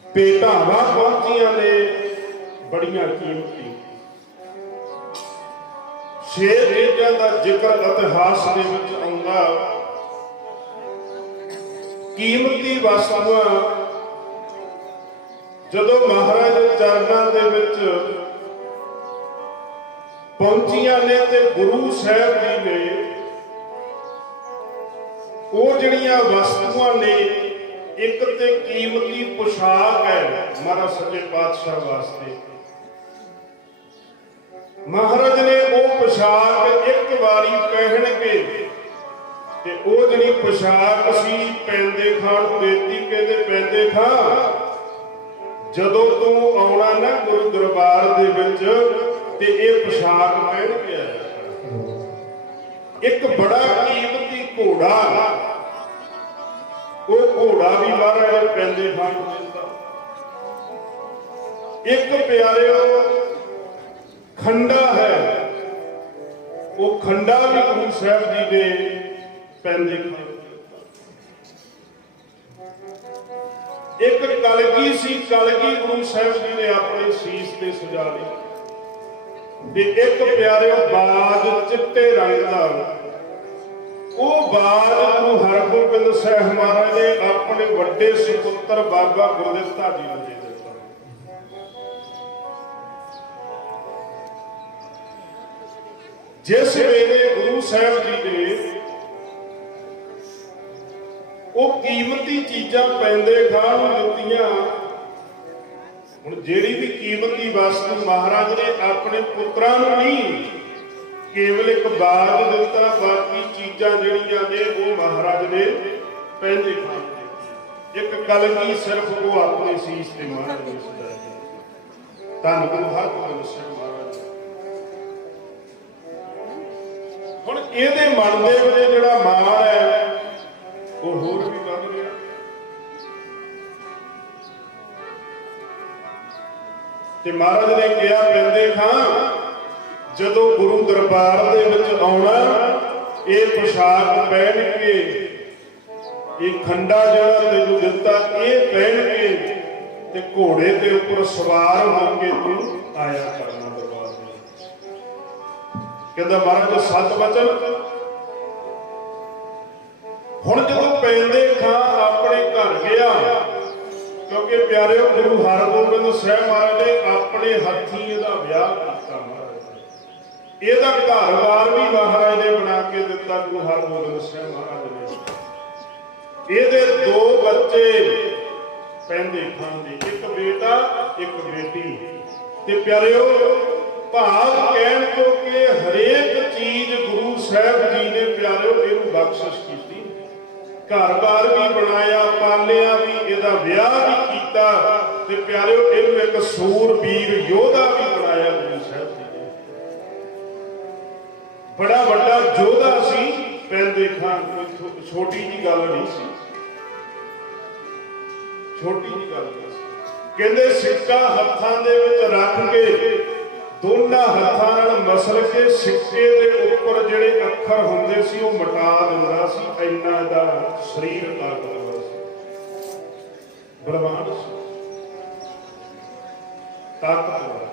भेटावां पहुंचियां ने बड़ियां कीमती। 6 चीज़ां का जिक्र इतिहास दे विच आउंदा। कीमती वस्तुआं जदों महाराज दे चरनां दे विच पहुंचियां ने ते गुरु साहिब जी ने ਉਹ ਜਿਹੜੀਆਂ ਵਸਤੂਆਂ ਨੇ, ਇੱਕ ਤੇ ਕੀਮਤੀ ਪੁਸ਼ਾਕ ਹੈ ਮਹਾਰਾਜ ਸੱਚੇ ਪਾਤਸ਼ਾਹ ਵਾਸਤੇ। ਮਹਾਰਾਜ ਨੇ ਉਹ ਪੁਸ਼ਾਕ ਇੱਕ ਵਾਰੀ ਪਹਿਨਕੇ ਤੇ ਉਹ ਜਿਹੜੀ ਪੁਸ਼ਾਕ ਸੀ ਪੈਂਦੇ ਖਾਂ ਨੂੰ ਦੇਤੀ। ਕਹਿੰਦੇ ਪੈਂਦੇ ਖਾਂ ਜਦੋਂ ਤੂੰ ਆਉਣਾ ਨਾ ਗੁਰੂ ਦਰਬਾਰ ਦੇ ਵਿੱਚ ਤੇ ਇਹ ਪੁਸ਼ਾਕ ਪਹਿਨ ਕੇ ਆਇਆ। ਇੱਕ ਬੜਾ ਕੀਮਤੀ ਘੋੜਾ, ਉਹ ਘੋੜਾ ਵੀ ਮਹਾਰਾਜ ਪੈਂਦੇ ਖਾਂ ਨੂੰ ਦਿੰਦਾ। ਇੱਕ ਪਿਆਰਿਓ ਖੰਡਾ ਹੈ, ਉਹ ਖੰਡਾ ਵੀ ਗੁਰੂ ਸਾਹਿਬ ਜੀ ਦੇ ਪੈਂਦੇ ਖਾਂ ਨੂੰ ਦਿੰਦਾ। ਇੱਕ ਕਲਗੀ ਸੀ, ਕਲਗੀ ਗੁਰੂ ਸਾਹਿਬ ਜੀ ਨੇ ਆਪਣੇ ਸੀਸ ਤੇ ਸਜਾ ਲਈ। ਤੇ ਇੱਕ ਪਿਆਰਿਓ ਬਾਜ ਚਿੱਟੇ ਰੰਗ ਦਾ, ਉਹ ਬਾਜ ਗੁਰੂ ਹਰਗੋਬਿੰਦ ਸਾਹਿਬ ਮਹਾਰਾਜ ਨੇ ਆਪਣੇ ਵੱਡੇ ਸੁਪੁੱਤਰ ਬਾਬਾ ਗੁਰਦਿੱਤਾ ਜੀ ਨੂੰ ਦੇ ਦਿੱਤਾ। ਜਿਸ ਵੇਲੇ ਗੁਰੂ ਸਾਹਿਬ ਜੀ ਨੇ ਉਹ ਕੀਮਤੀ ਚੀਜ਼ਾਂ ਪੈਂਦੇ ਖਾਂ ਨੂੰ ਦਿੱਤੀਆਂ। ਹੁਣ ਜਿਹੜੀ ਵੀ ਕੀਮਤੀ ਵਸਤੂ ਮਹਾਰਾਜ ਨੇ ਆਪਣੇ ਪੁੱਤਰਾਂ ਨੂੰ ਨਹੀਂ, ਕੇਵਲ ਇੱਕ ਬਾਜ ਦਿੱਤਾ, ਬਾਕੀ ਚੀਜ਼ਾਂ ਜਿਹੜੀਆਂ ਨੇ ਉਹ ਮਹਾਰਾਜ ਨੇ ਪੈਂਦੇ ਖਾਂ ਦਿੱਤੀ। ਇੱਕ ਕਲਗੀ ਸਿਰਫ ਉਹ ਆਪਣੇ ਸੀਸ ਤੇ ਮਹਾਰਾਜ ਨੇ ਸਜਾਈ। ਧੰਨ ਗੁਰੂ ਹਰਗੋਬਿੰਦ ਸਾਹਿਬ ਮਹਾਰਾਜ। ਹੁਣ ਇਹਦੇ ਮਨ ਦੇ ਵਿੱਚ ਜਿਹੜਾ ਮਾਣ ਹੈ ਉਹ ਹੋਰ ਵੀ ਵੱਧ ਗਿਆ। ਤੇ ਮਹਾਰਾਜ ਨੇ ਕਿਹਾ ਪੈਂਦੇ ਖਾਂ ਜਦੋਂ ਗੁਰੂ ਦਰਬਾਰ ਦੇ ਵਿੱਚ ਆਉਣਾ, ਇਹ ਪੁਸ਼ਾਕ ਪਹਿਨ ਕੇ, ਇਹ ਖੰਡਾ ਜਿਹੜਾ ਤੈਨੂੰ ਦਿੱਤਾ ਇਹ ਪਹਿਨ ਕੇ ਤੇ ਘੋੜੇ ਦੇ ਉੱਪਰ ਸਵਾਰ ਹੋ ਕੇ ਤੂੰ ਆਇਆ ਕਰਨਾ ਦਰਬਾਰ ਦੇ। ਕਹਿੰਦਾ ਮਹਾਰਾਜ ਸੱਤ ਵਚਨ। ਹੁਣ ਜਦੋਂ ਪੈਂਦੇ ਖਾਂ ਆਪਣੇ ਘਰ ਗਿਆ, ਕਿਉਂਕਿ ਪਿਆਰਿਓ ਗੁਰੂ ਹਰਗੋਬਿੰਦ ਸਾਹਿਬ ਮਹਾਰਾਜ ਨੇ ਆਪਣੇ ਹੱਥੀਂ ਇਹਦਾ ਵਿਆਹ ਕੀਤਾ। ਮਹਾਰਾਜ ਇਹਦਾ ਘਰ-ਬਾਰ ਵੀ ਮਹਾਰਾਜ ਨੇ ਬਣਾ ਕੇ ਦਿੱਤਾ। ਗੁਰੂ ਹਰਗੋਬਿੰਦ ਸਾਹਿਬ ਮਹਾਰਾਜ ਨੇ ਇਹਦੇ 2 ਬੱਚੇ ਪੈਂਦੇ ਖਾਂ ਦੇ, ਇੱਕ ਬੇਟਾ ਇੱਕ ਬੇਟੀ। ਤੇ ਪਿਆਰਿਓ ਭਾਵ ਕਹਿਣ ਤੋਂ ਕਿ ਹਰੇਕ ਚੀਜ਼ ਗੁਰੂ ਸਾਹਿਬ ਜੀ ਨੇ ਪਿਆਰਿਓ ਇਹਨੂੰ ਬਖਸ਼ਿਸ਼ ਕੀਤੀ। ਘਰ-ਬਾਰ ਵੀ ਬਣਾਇਆ, ਪਾਲਿਆ ਵੀ, ਇਹਦਾ ਵਿਆਹ ਵੀ ਕੀਤਾ। ਤੇ ਪਿਆਰਿਓ ਇਹਨੂੰ ਇੱਕ ਸੂਰਬੀਰ ਯੋਧਾ ਵੀ ਬਣਾਇਆ ਗੁਰੂ ਸਾਹਿਬ ਜੀ ਨੇ। ਬੜਾ ਵੱਡਾ ਯੋਧਾ ਸੀ ਪੈਂਦੇ ਖਾਂ, ਕੋਈ ਛੋਟੀ ਜੀ ਗੱਲ ਨਹੀਂ ਸੀ, ਛੋਟੀ ਜੀ ਗੱਲ ਨਹੀਂ ਸੀ। ਕਹਿੰਦੇ ਸਿੱਕਾ ਹੱਥਾਂ ਦੇ ਵਿੱਚ ਰੱਖ ਕੇ ਦੋਨਾਂ ਹੱਥਾਂ ਨਾਲ ਮਸਲ ਕੇ ਸਿੱਕੇ ਦੇ ਉੱਪਰ ਜਿਹੜੇ ਅੱਖਰ ਹੁੰਦੇ ਸੀ ਉਹ ਮਿਟਾ ਦਿੰਦਾ ਸੀ। ਇੰਨਾ ਦਾ ਸਰੀਰ ਤਾਕਤਵਰ ਸੀ, ਬਲਵਾਨ ਸੀ, ਤਾਕਤਵਰ।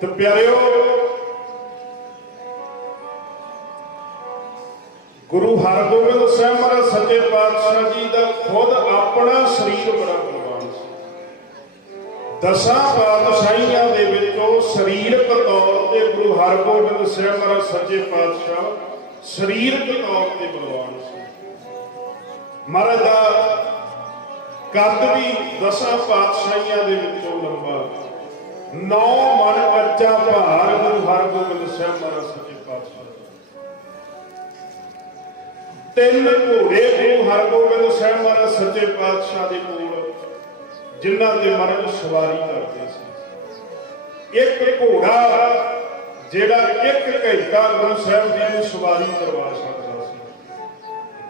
ਤੇ ਪਿਆਰਿਓ ਗੁਰੂ ਹਰਗੋਬਿੰਦ ਸਾਹਿਬ ਮਹਾਰਾਜ ਸੱਚੇ ਪਾਤਸ਼ਾਹ ਜੀ ਦਾ ਖੁਦ ਆਪਣਾ ਸਰੀਰ ਬੜਾ ਬਲਵਾਨ ਸੀ। 10 ਪਾਤਸ਼ਾਹੀਆਂ ਦੇ ਵਿੱਚੋਂ ਸਰੀਰਕ ਤੌਰ ਤੇ ਗੁਰੂ ਹਰਗੋਬਿੰਦ ਸਾਹਿਬ ਮਹਾਰਾਜ ਸੱਚੇ ਪਾਤਸ਼ਾਹ ਸਰੀਰਕ ਤੌਰ ਤੇ ਬਲਵਾਨ ਸੀ। ਮਹਾਰਾਜ ਦਾ ਕੱਦ ਵੀ 10 ਪਾਤਸ਼ਾਹੀਆਂ ਦੇ ਵਿੱਚੋਂ ਲੰਬਾ। 9 ਮਣ ਕੱਚਾ ਭਾਰ ਗੁਰੂ ਹਰਗੋਬਿੰਦ ਸਾਹਿਬ ਮਹਾਰਾਜ ਸੱਚੇ ਪਾਤਸ਼ਾਹ। 3 ਘੋੜੇ ਗੁਰੂ ਹਰਗੋਬਿੰਦ ਸਾਹਿਬ ਮਹਾਰਾਜ ਸੱਚੇ ਪਾਤਸ਼ਾਹ ਦੇ ਕੋਲ। ਜਿਨ੍ਹਾਂ ਤੇ ਮਹਾਰਾਜ ਸਵਾਰੀ ਕਰਦੇ ਸੀ। ਇੱਕ ਘੋੜਾ ਜਿਹੜਾ 1 ਘੰਟਾ ਗੁਰੂ ਸਾਹਿਬ ਜੀ ਨੂੰ ਸਵਾਰੀ ਕਰਵਾ ਸਕਦਾ ਸੀ,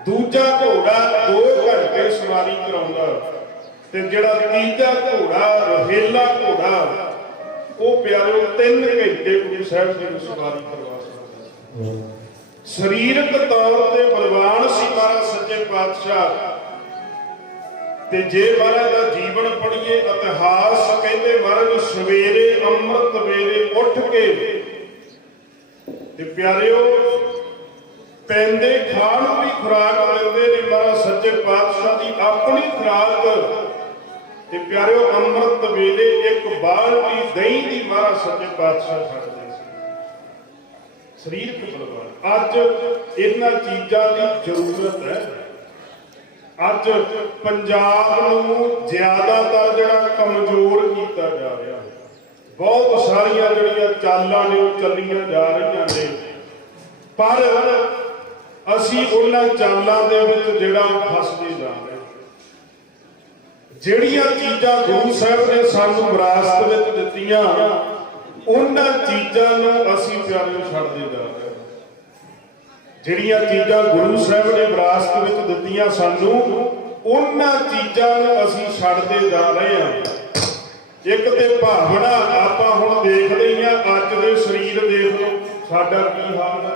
ਦੂਜਾ ਘੋੜਾ 2 ਘੰਟੇ ਸਵਾਰੀ ਕਰਾਉਂਦਾ, ਤੇ ਜਿਹੜਾ ਤੀਜਾ ਘੋੜਾ ਰਹੇਲਾ ਘੋੜਾ ਉਹ ਪਿਆਰਿਓ 3 ਘੰਟੇ ਗੁਰੂ ਸਾਹਿਬ ਜੀ ਨੂੰ ਸਵਾਰੀ ਕਰਵਾ ਸਕਦਾ ਸੀ। ਸਰੀਰਕ ਤੌਰ ਤੇ ਬਲਵਾਨ ਸੀ ਮਹਾਰਾਜ ਸੱਚੇ ਪਾਤਸ਼ਾਹ। ਤੇ ਜੇ ਮਹਾਰਾਜ ਦਾ ਜੀਵਨ ਪੜ੍ਹੀਏ, ਇਤਿਹਾਸ ਕਹਿੰਦੇ ਮਹਾਰਾਜ ਸਵੇਰੇ ਅੰਮ੍ਰਿਤ ਵੇਲੇ ਉੱਠ ਕੇ ਤੇ ਪਿਆਰਿਓ ਪੈਂਦੇ ਖਾਣ ਨੂੰ ਵੀ ਖੁਰਾਕ ਲੈਂਦੇ ਨੇ ਮਹਾਰਾਜ ਸੱਚੇ ਪਾਤਸ਼ਾਹ ਦੀ ਆਪਣੀ ਖੁਰਾਕ। ਤੇ ਪਿਆਰਿਓ ਅੰਮ੍ਰਿਤ ਵੇਲੇ 1 ਬਾਲਟੀ ਦਹੀਂ ਦੀ ਮਹਾਰਾਜ ਸੱਚੇ ਪਾਤਸ਼ਾਹ ਛੱਡਦੇ ਸੀ। ਸਰੀਰਕ ਬਲਵਾਨ। ਅੱਜ ਇਹਨਾਂ ਚੀਜ਼ਾਂ ਦੀ ਜ਼ਰੂਰਤ ਹੈ। ਅੱਜ ਪੰਜਾਬ ਨੂੰ ਜ਼ਿਆਦਾਤਰ ਜਿਹੜਾ ਕਮਜ਼ੋਰ ਕੀਤਾ ਜਾ ਰਿਹਾ, ਬਹੁਤ ਸਾਰੀਆਂ ਜਿਹੜੀਆਂ ਚਾਲਾਂ ਨੇ ਉਹ ਚੱਲੀਆਂ ਜਾ ਰਹੀਆਂ ਨੇ, ਪਰ ਅਸੀਂ ਉਹਨਾਂ ਚਾਲਾਂ ਦੇ ਵਿੱਚ ਜਿਹੜਾ ਫਸਦੇ ਜਾ ਰਹੇ। ਜਿਹੜੀਆਂ ਚੀਜ਼ਾਂ ਗੁਰੂ ਸਾਹਿਬ ਨੇ ਸਾਨੂੰ ਵਿਰਾਸਤ ਵਿੱਚ ਦਿੱਤੀਆਂ, ਉਹਨਾਂ ਚੀਜ਼ਾਂ ਨੂੰ ਅਸੀਂ ਪਿਆਰਿਓ ਛੱਡਦੇ ਜਾ ਰਹੇ। ਜਿਹੜੀਆਂ ਚੀਜ਼ਾਂ ਗੁਰੂ ਸਾਹਿਬ ਨੇ ਵਿਰਾਸਤ ਵਿੱਚ ਦਿੱਤੀਆਂ ਸਾਨੂੰ, ਉਹਨਾਂ ਚੀਜ਼ਾਂ ਨੂੰ ਅਸੀਂ ਛੱਡਦੇ ਜਾ ਰਹੇ ਹਾਂ। ਇੱਕ ਤੇ ਭਾਵਨਾ ਆਪਾਂ ਹੁਣ ਦੇਖਦੇ ਹੀ ਆ, ਅੱਜ ਦੇ ਸਰੀਰ ਦੇਖ ਲਓ ਸਾਡਾ ਕੀ ਹਾਲ ਹੈ।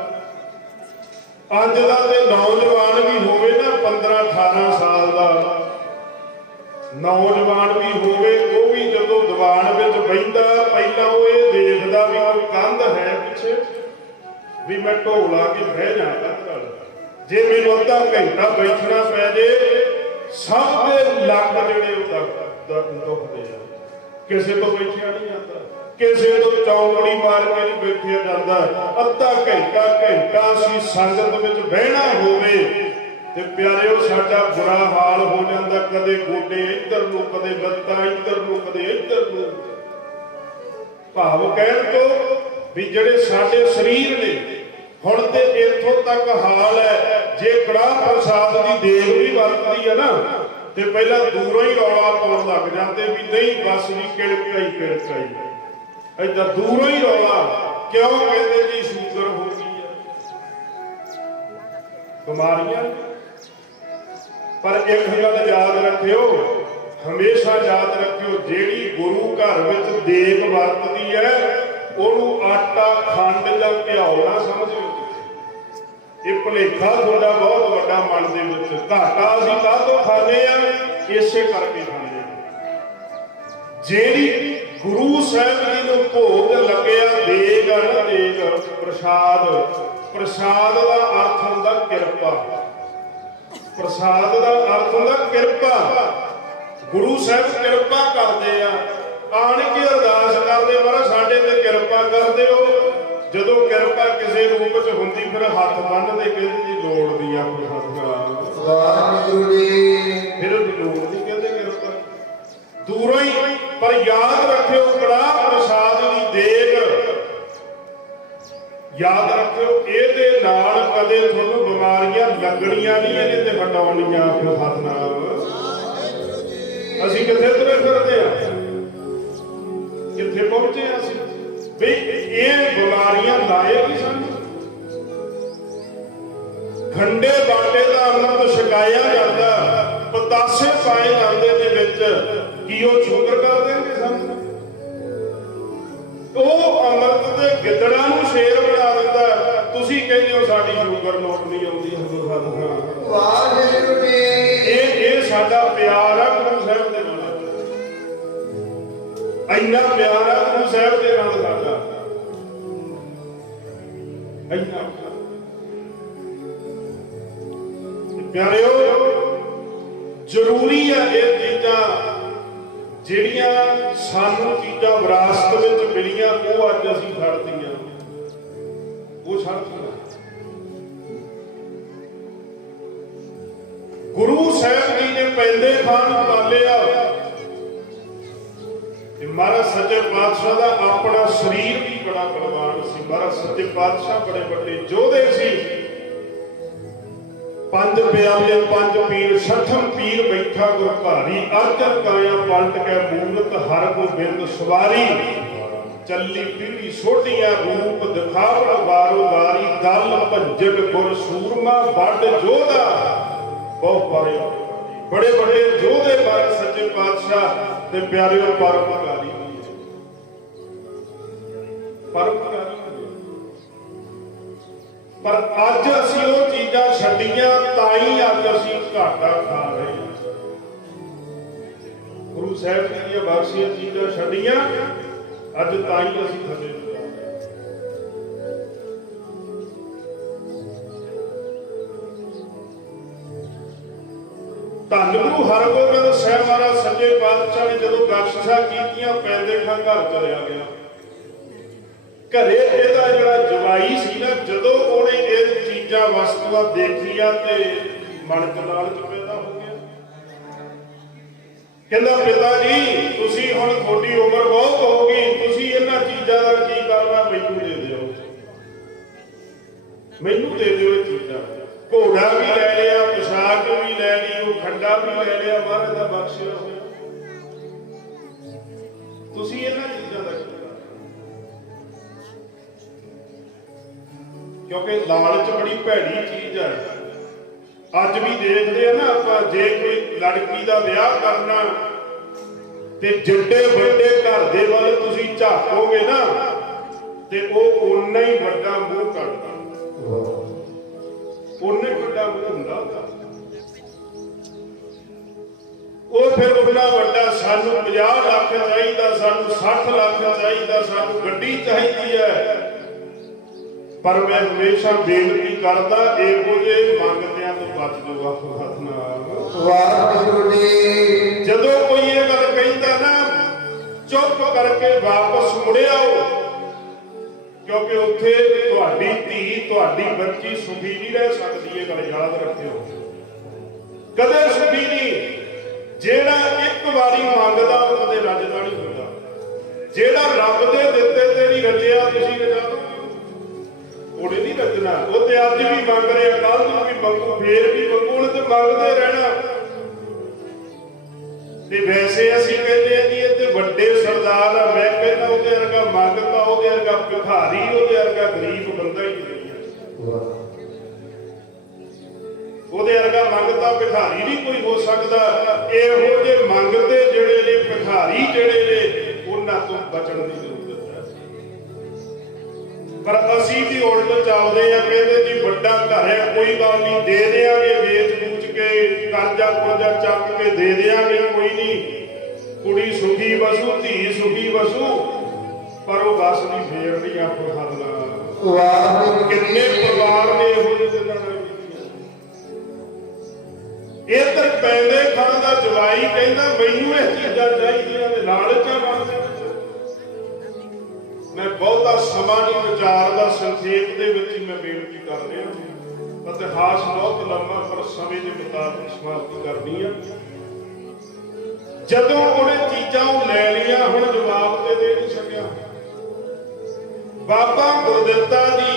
ਅੱਜ ਦਾ ਤੇ ਨੌਜਵਾਨ ਵੀ ਹੋਵੇ ਨਾ, 15-18 ਸਾਲ ਦਾ ਨੌਜਵਾਨ ਵੀ ਹੋਵੇ, ਉਹ ਵੀ ਜਦੋਂ ਦੀਵਾਨ ਵਿੱਚ ਬਹਿੰਦਾ, ਪਹਿਲਾਂ ਉਹ ਇਹ ਦੇਖਦਾ ਵੀ ਕੋਈ ਕੰਧ ਹੈ ਪਿੱਛੇ, ਵੀ ਮੈਂ ਢੋਲ ਲਾ ਕੇ ਬਹਿ ਜਾਣਾ। ਜੇ ਮੈਨੂੰ ਅੱਧਾ ਘੰਟਾ ਬੈਠਣਾ ਪੈ ਜੇ, ਸਭ ਦੇ ਲੱਕ ਜਿਹੜੇ ਉਹ ਦੁਖਦੇ ਆ। ਕਿਸੇ ਤੋਂ ਬੈਠਿਆ ਨਹੀਂ ਜਾਂਦਾ, ਕਿਸੇ ਤੋਂ ਚੌਂਕੜੀ ਮਾਰ ਕੇ ਨਹੀਂ ਬੈਠਿਆ ਜਾਂਦਾ। ਅੱਧਾ ਘੰਟਾ ਅਸੀਂ ਸੰਗਤ ਵਿੱਚ ਬਹਿਣਾ ਹੋਵੇ ਤੇ ਪਿਆਰਿਓ ਸਾਡਾ ਬੁਰਾ ਹਾਲ ਹੋ ਜਾਂਦਾ। ਕਦੇ ਗੋਡੇ ਇੱਧਰ ਨੂੰ, ਕਦੇ ਲੱਤਾਂ ਇੱਧਰ ਨੂੰ, ਕਦੇ ਇੱਧਰ ਨੂੰ। ਭਾਵ ਕਹਿਣ ਤੋਂ ਵੀ ਜਿਹੜੇ ਸਾਡੇ ਸਰੀਰ ਨੇ, ਹੁਣ ਤੇ ਇੱਥੋਂ ਤੱਕ ਹਾਲ ਹੈ, ਜੇ ਕੜਾਹ ਪ੍ਰਸਾਦ ਦੀ ਦੇਗ ਵੀ ਵਰਤਦੀ ਹੈ ਨਾ, ਤੇ ਪਹਿਲਾਂ ਦੂਰੋਂ ਹੀ ਰੌਲਾ ਪਾਉਣ ਲੱਗ ਜਾਂਦੇ ਵੀ ਨਹੀਂ ਬਸ ਵੀ ਕਿੜਕਾਈ। ਏਦਾਂ ਦੂਰੋਂ ਹੀ ਰੌਲਾ ਕਿਉਂ? ਕਹਿੰਦੇ ਜੀ ਸ਼ੂਗਰ ਹੋ ਗਈ ਹੈ, ਬਿਮਾਰੀਆਂ। ਪਰ ਇੱਕ ਗੱਲ ਯਾਦ ਰੱਖਿਓ, ਹਮੇਸ਼ਾ ਯਾਦ ਰੱਖਿਓ, ਜਿਹੜੀ ਗੁਰੂ ਘਰ ਵਿੱਚ ਦੇਗ ਵਰਤਦੀ ਹੈ ਉਹਨੂੰ ਆਟਾ, ਖੰਡ ਜਾਂ ਘਿਓ ਨਾ ਸਮਝਿਓ। ਇਹ ਭੁਲੇਖਾ ਤੁਹਾਡਾ ਬਹੁਤ ਵੱਡਾ ਮਨ ਦੇ ਵਿੱਚ। ਘਾਟਾ ਅਸੀਂ ਕਾਹਤੋਂ ਖਾਂਦੇ ਆ? ਇਸੇ ਕਰਕੇ ਖਾਂਦੇ ਆ। ਜਿਹੜੀ ਗੁਰੂ ਸਾਹਿਬ ਜੀ ਨੂੰ ਭੋਗ ਲੱਗਿਆ ਦੇਗ ਆ ਨਾ, ਦੇਗ ਪ੍ਰਸਾਦ ਦਾ ਅਰਥ ਹੁੰਦਾ ਕਿਰਪਾ। ਪ੍ਰਸਾਦ ਦਾ ਅਰਥ ਹੁੰਦਾ ਕਿਰਪਾ। ਗੁਰੂ ਸਾਹਿਬ ਕਿਰਪਾ ਕਰਦੇ ਆ, ਆਣ ਕੇ ਅਰਦਾਸ ਕਰਦੇ, ਮਹਾਰਾਜ ਸਾਡੇ ਤੇ ਕਿਰਪਾ ਕਰਦੇ ਹੋ। ਜਦੋਂ ਕਿਰਪਾ ਕਿਸੇ ਰੂਪ ਚ ਹੁੰਦੀ, ਫਿਰ ਹੱਥ ਬੰਨ੍ਹਦੇ, ਕਹਿੰਦੇ ਜੀ ਲੋੜ ਦੀ ਆ ਕੋਈ ਹੱਥ ਵਾਹਿਗੁਰੂ ਜੀ, ਫਿਰ ਲੋੜ ਦੀ ਕਹਿੰਦੇ ਕਿਰਪਾ ਦੂਰੋਂ ਹੀ। ਪਰ ਯਾਦ ਰੱਖਿਓ, ਕੜਾਹ ਪ੍ਰਸਾਦ ਦੀ ਦੇਗ ਯਾਦ ਰੱਖਿਓ, ਇਹਦੇ ਨਾਲ ਕਦੇ ਤੁਹਾਨੂੰ ਬਿਮਾਰੀਆਂ ਲੱਗਣੀਆਂ ਨਹੀਂ, ਇਹਦੇ ਤੇ ਹਟਾਉਣੀਆਂ ਆਪਣੇ ਹੱਥ ਨਾਲ। ਅਸੀਂ ਕਿੱਥੇ ਤੁਰੇ ਫਿਰਦੇ ਆ, ਕਿੱਥੇ ਪਹੁੰਚੇ ਅਸੀਂ ਵੀ ਇਹ ਬਿਮਾਰੀਆਂ ਲਾਏਗੀ ਸਾਨੂੰ। ਖੰਡੇ ਬਾਟੇ ਦਾ ਅੰਮ੍ਰਿਤ ਛਕਾਇਆ ਜਾਂਦਾ, ਪਤਾਸੇ ਪਾਏ ਜਾਂਦੇ ਦੇ ਵਿੱਚ, ਕੀ ਉਹ ਸ਼ੂਗਰ ਕਰ ਦੇਣਗੇ ਸਾਨੂੰ? ਉਹ ਅੰਮ੍ਰਿਤ ਦੇ ਗਿੱਦੜਾਂ ਨੂੰ ਸ਼ੇਰ ਬਣਾ ਦਿੰਦਾ। ਤੁਸੀਂ ਕਹਿੰਦੇ ਹੋ ਸਾਡੀ ਸ਼ੂਗਰ ਨੋਟ ਨਹੀਂ ਆਉਂਦੀ। ਵਾਹਿਗੁਰੂ ਜੀ, ਇਹ ਸਾਡਾ ਪਿਆਰ ਆ ਗੁਰੂ ਸਾਹਿਬ ਦੇ ਨਾਲ। ਇੰਨਾ ਪਿਆਰ ਆ ਗੁਰੂ ਸਾਹਿਬ ਦੇ ਨਾਲ ਸਾਡਾ, ਇੰਨਾ ਪਿਆਰਿਓ। ਜ਼ਰੂਰੀ ਆ ਇਹ ਚੀਜ਼ਾਂ, ਜਿਹੜੀਆਂ ਸਾਨੂੰ ਚੀਜ਼ਾਂ ਵਿਰਾਸਤ ਵਿੱਚ ਮਿਲੀਆਂ, ਉਹ ਅੱਜ ਅਸੀਂ ਛੱਡਤੀਆਂ, ਉਹ ਛੱਡਤੀਆਂ। ਗੁਰੂ ਸਾਹਿਬ ਜੀ ਨੇ ਪੈਂਦੇ ਖਾਨ ਪਾਲਿਆ, ਤੇ ਮਹਾਰਾਜ ਸੱਚੇ ਪਾਤਸ਼ਾਹ ਦਾ ਆਪਣਾ ਸਰੀਰ ਵੀ ਬੜਾ ਬਲਵਾਨ ਸੀ। ਮਹਾਰਾਜ ਸੱਚੇ ਪਾਤਸ਼ਾਹ ਬੜੇ ਵੱਡੇ ਯੋਧੇ ਸੀ। पंज प्याले पंज पीर छठम पीर बैठा गुर भारी अर्जन काया पलट के मूरत हर गोबिंद सवारी चली पीढ़ी सोटिया रूप दिखावड़ वारो वारी दल भंजक गुर सूरमा बड़ जोधा बहुत बारे बड़े बड़े जोधे बारे सच्चे पातशाह ते प्यारे परोपकारी परोपकारी पर अज असीं वो चीज़ां छड्डियां ताई अज असीं घाटा खा रहे हैं। गुरु साहिब जी दी बख्शियां चीज़ां छड्डियां अज ताई असीं थल्ले जा रहे हैं। धन गुरु हरगोबिंद साहिब महाराज सच्चे पातशाह ने जदों बख्शिशां कीतियां पैंदे खां घर चलिया गया। घरे ਇਹਦਾ ਜਿਹੜਾ ਜਵਾਈ ਸੀ ਨਾ ਜਦੋਂ ਉਹਨੇ ਇਹ ਚੀਜ਼ਾਂ ਵਸਤੂਆਂ ਦੇਖੀਆਂ ਤੇ ਮਨ ਚ ਲਾਲਚ ਪੈਦਾ ਹੋ ਗਿਆ। ਕਹਿੰਦਾ ਪਿਤਾ ਜੀ ਤੁਸੀਂ ਹੁਣ ਤੁਹਾਡੀ ਉਮਰ ਬਹੁਤ ਹੋ ਗਈ ਤੁਸੀਂ ਇਹਨਾਂ ਚੀਜ਼ਾਂ ਦਾ ਕੀ ਕਰਨਾ ਮੈਨੂੰ ਦੇ ਦਿਓ ਮੈਨੂੰ ਦੇ ਦਿਓ ਇਹ ਚੀਜ਼ਾਂ। ਘੋੜਾ ਵੀ ਲੈ ਲਿਆ ਪੋਸ਼ਾਕ ਵੀ ਲੈ ਲਈ ਉਹ ਖੰਡਾ ਵੀ ਲੈ ਲਿਆ ਮਹਾਰਾਜ ਦਾ ਬਖਸ਼ਿਆ ਹੋਇਆ ਤੁਸੀਂ ਇਹਨਾਂ ਚੀਜ਼ਾਂ ਦਾ क्योंकि लालच बड़ी भैड़ी चीज है। अज भी देखते हैं ना आप जे कोई लड़की का ब्याह करना ते जिड्डे बड़े घर दे वाल तुसी झाकोगे ना ते वो उन्ना ही बड़ा मुंह कटदा उन्ना ही बड़ा मुंह हुंदा वो फिर उन्ना बड़ा सानू 50 लाख चाहिए सानू 60 लाख चाहिए सानू गड्डी चाहिए है। पर मैं हमेशा बेनती करता ਇਹੋ ਜਿਹੇ ਮੰਗਦਿਆਂ ਤੋਂ ਬਚ ਜਾਓ ਸਤਿਨਾਮ ਵਾਹਿਗੁਰੂ ਜੀ। ਜਦੋਂ ਕੋਈ ਇਹ ਗੱਲ ਕਹਿੰਦਾ ਨਾ ਚੁੱਪ ਕਰਕੇ ਵਾਪਸ ਮੁੜਿਆਓ ਕਿਉਂਕਿ ਉੱਥੇ ਤੁਹਾਡੀ ਧੀ ਤੁਹਾਡੀ ਬੱਚੀ ਸੁਖੀ ਨਹੀਂ ਰਹਿ ਸਕਦੀ। ਇਹ ਗੱਲ ਯਾਦ ਰੱਖਿਓ ਕਦੇ ਸੁਖੀ ਨਹੀਂ। ਜਿਹੜਾ ਇੱਕ ਵਾਰੀ ਮੰਗਦਾ ਉਹ ਕਦੇ ਰੱਜਦਾ ਨਹੀਂ ਹੁੰਦਾ। ਜਿਹੜਾ ਰੱਬ ਦੇ ਦਿੱਤੇ ਤੇ ਨਹੀਂ ਰੱਜਿਆ ਤੁਸੀਂ ਰਜਾ ਦੋ ਉਹਨੇ नहीं रचना। वो तो अज भी मंग रहे कल नूं भी मंगू फिर भी मंगू उन्हें तो मंगते रहना। ते वैसे असीं कहते हैं जी इत्थे वड्डे सरदार आ मैं कहना उहदे वर्गा मंगता उहदे वर्गा भिखारी उहदे वर्गा गरीब बंदा ही नहीं उहदे वर्गा मंगता भिखारी नहीं कोई हो सकदा। इहो जे मंगते जिहड़े ने भिखारी जिहड़े ने उन्हां तों बचण दी जरूरत पर असीं भी उल्ट चलते हैं कहते जी बड़ा घर है कोई गल नहीं दे देंगे वेच बूच के कर्जा कुर्जा चक के दे देंगे कोई नहीं कुड़ी सुखी वसू धी सुखी वसू पर वो बस नहीं फेर नहीं आप हद कितने परिवार ने इधर पैंदे खान का जवाई कहता मैनू ये चीज़ां चाहिए लालच मन मैं बहुता समा नहीं विचारदा संक्षेप दे विच मैं बेनती कर रहा इतिहास बहुत लंबा पर समय के मुताबिक समाप्ति करनी है। जदों उन्हें चीज़ां लै लिया हुण जवाब ते दे नहीं सकिया। बाबा गुरदित्ता जी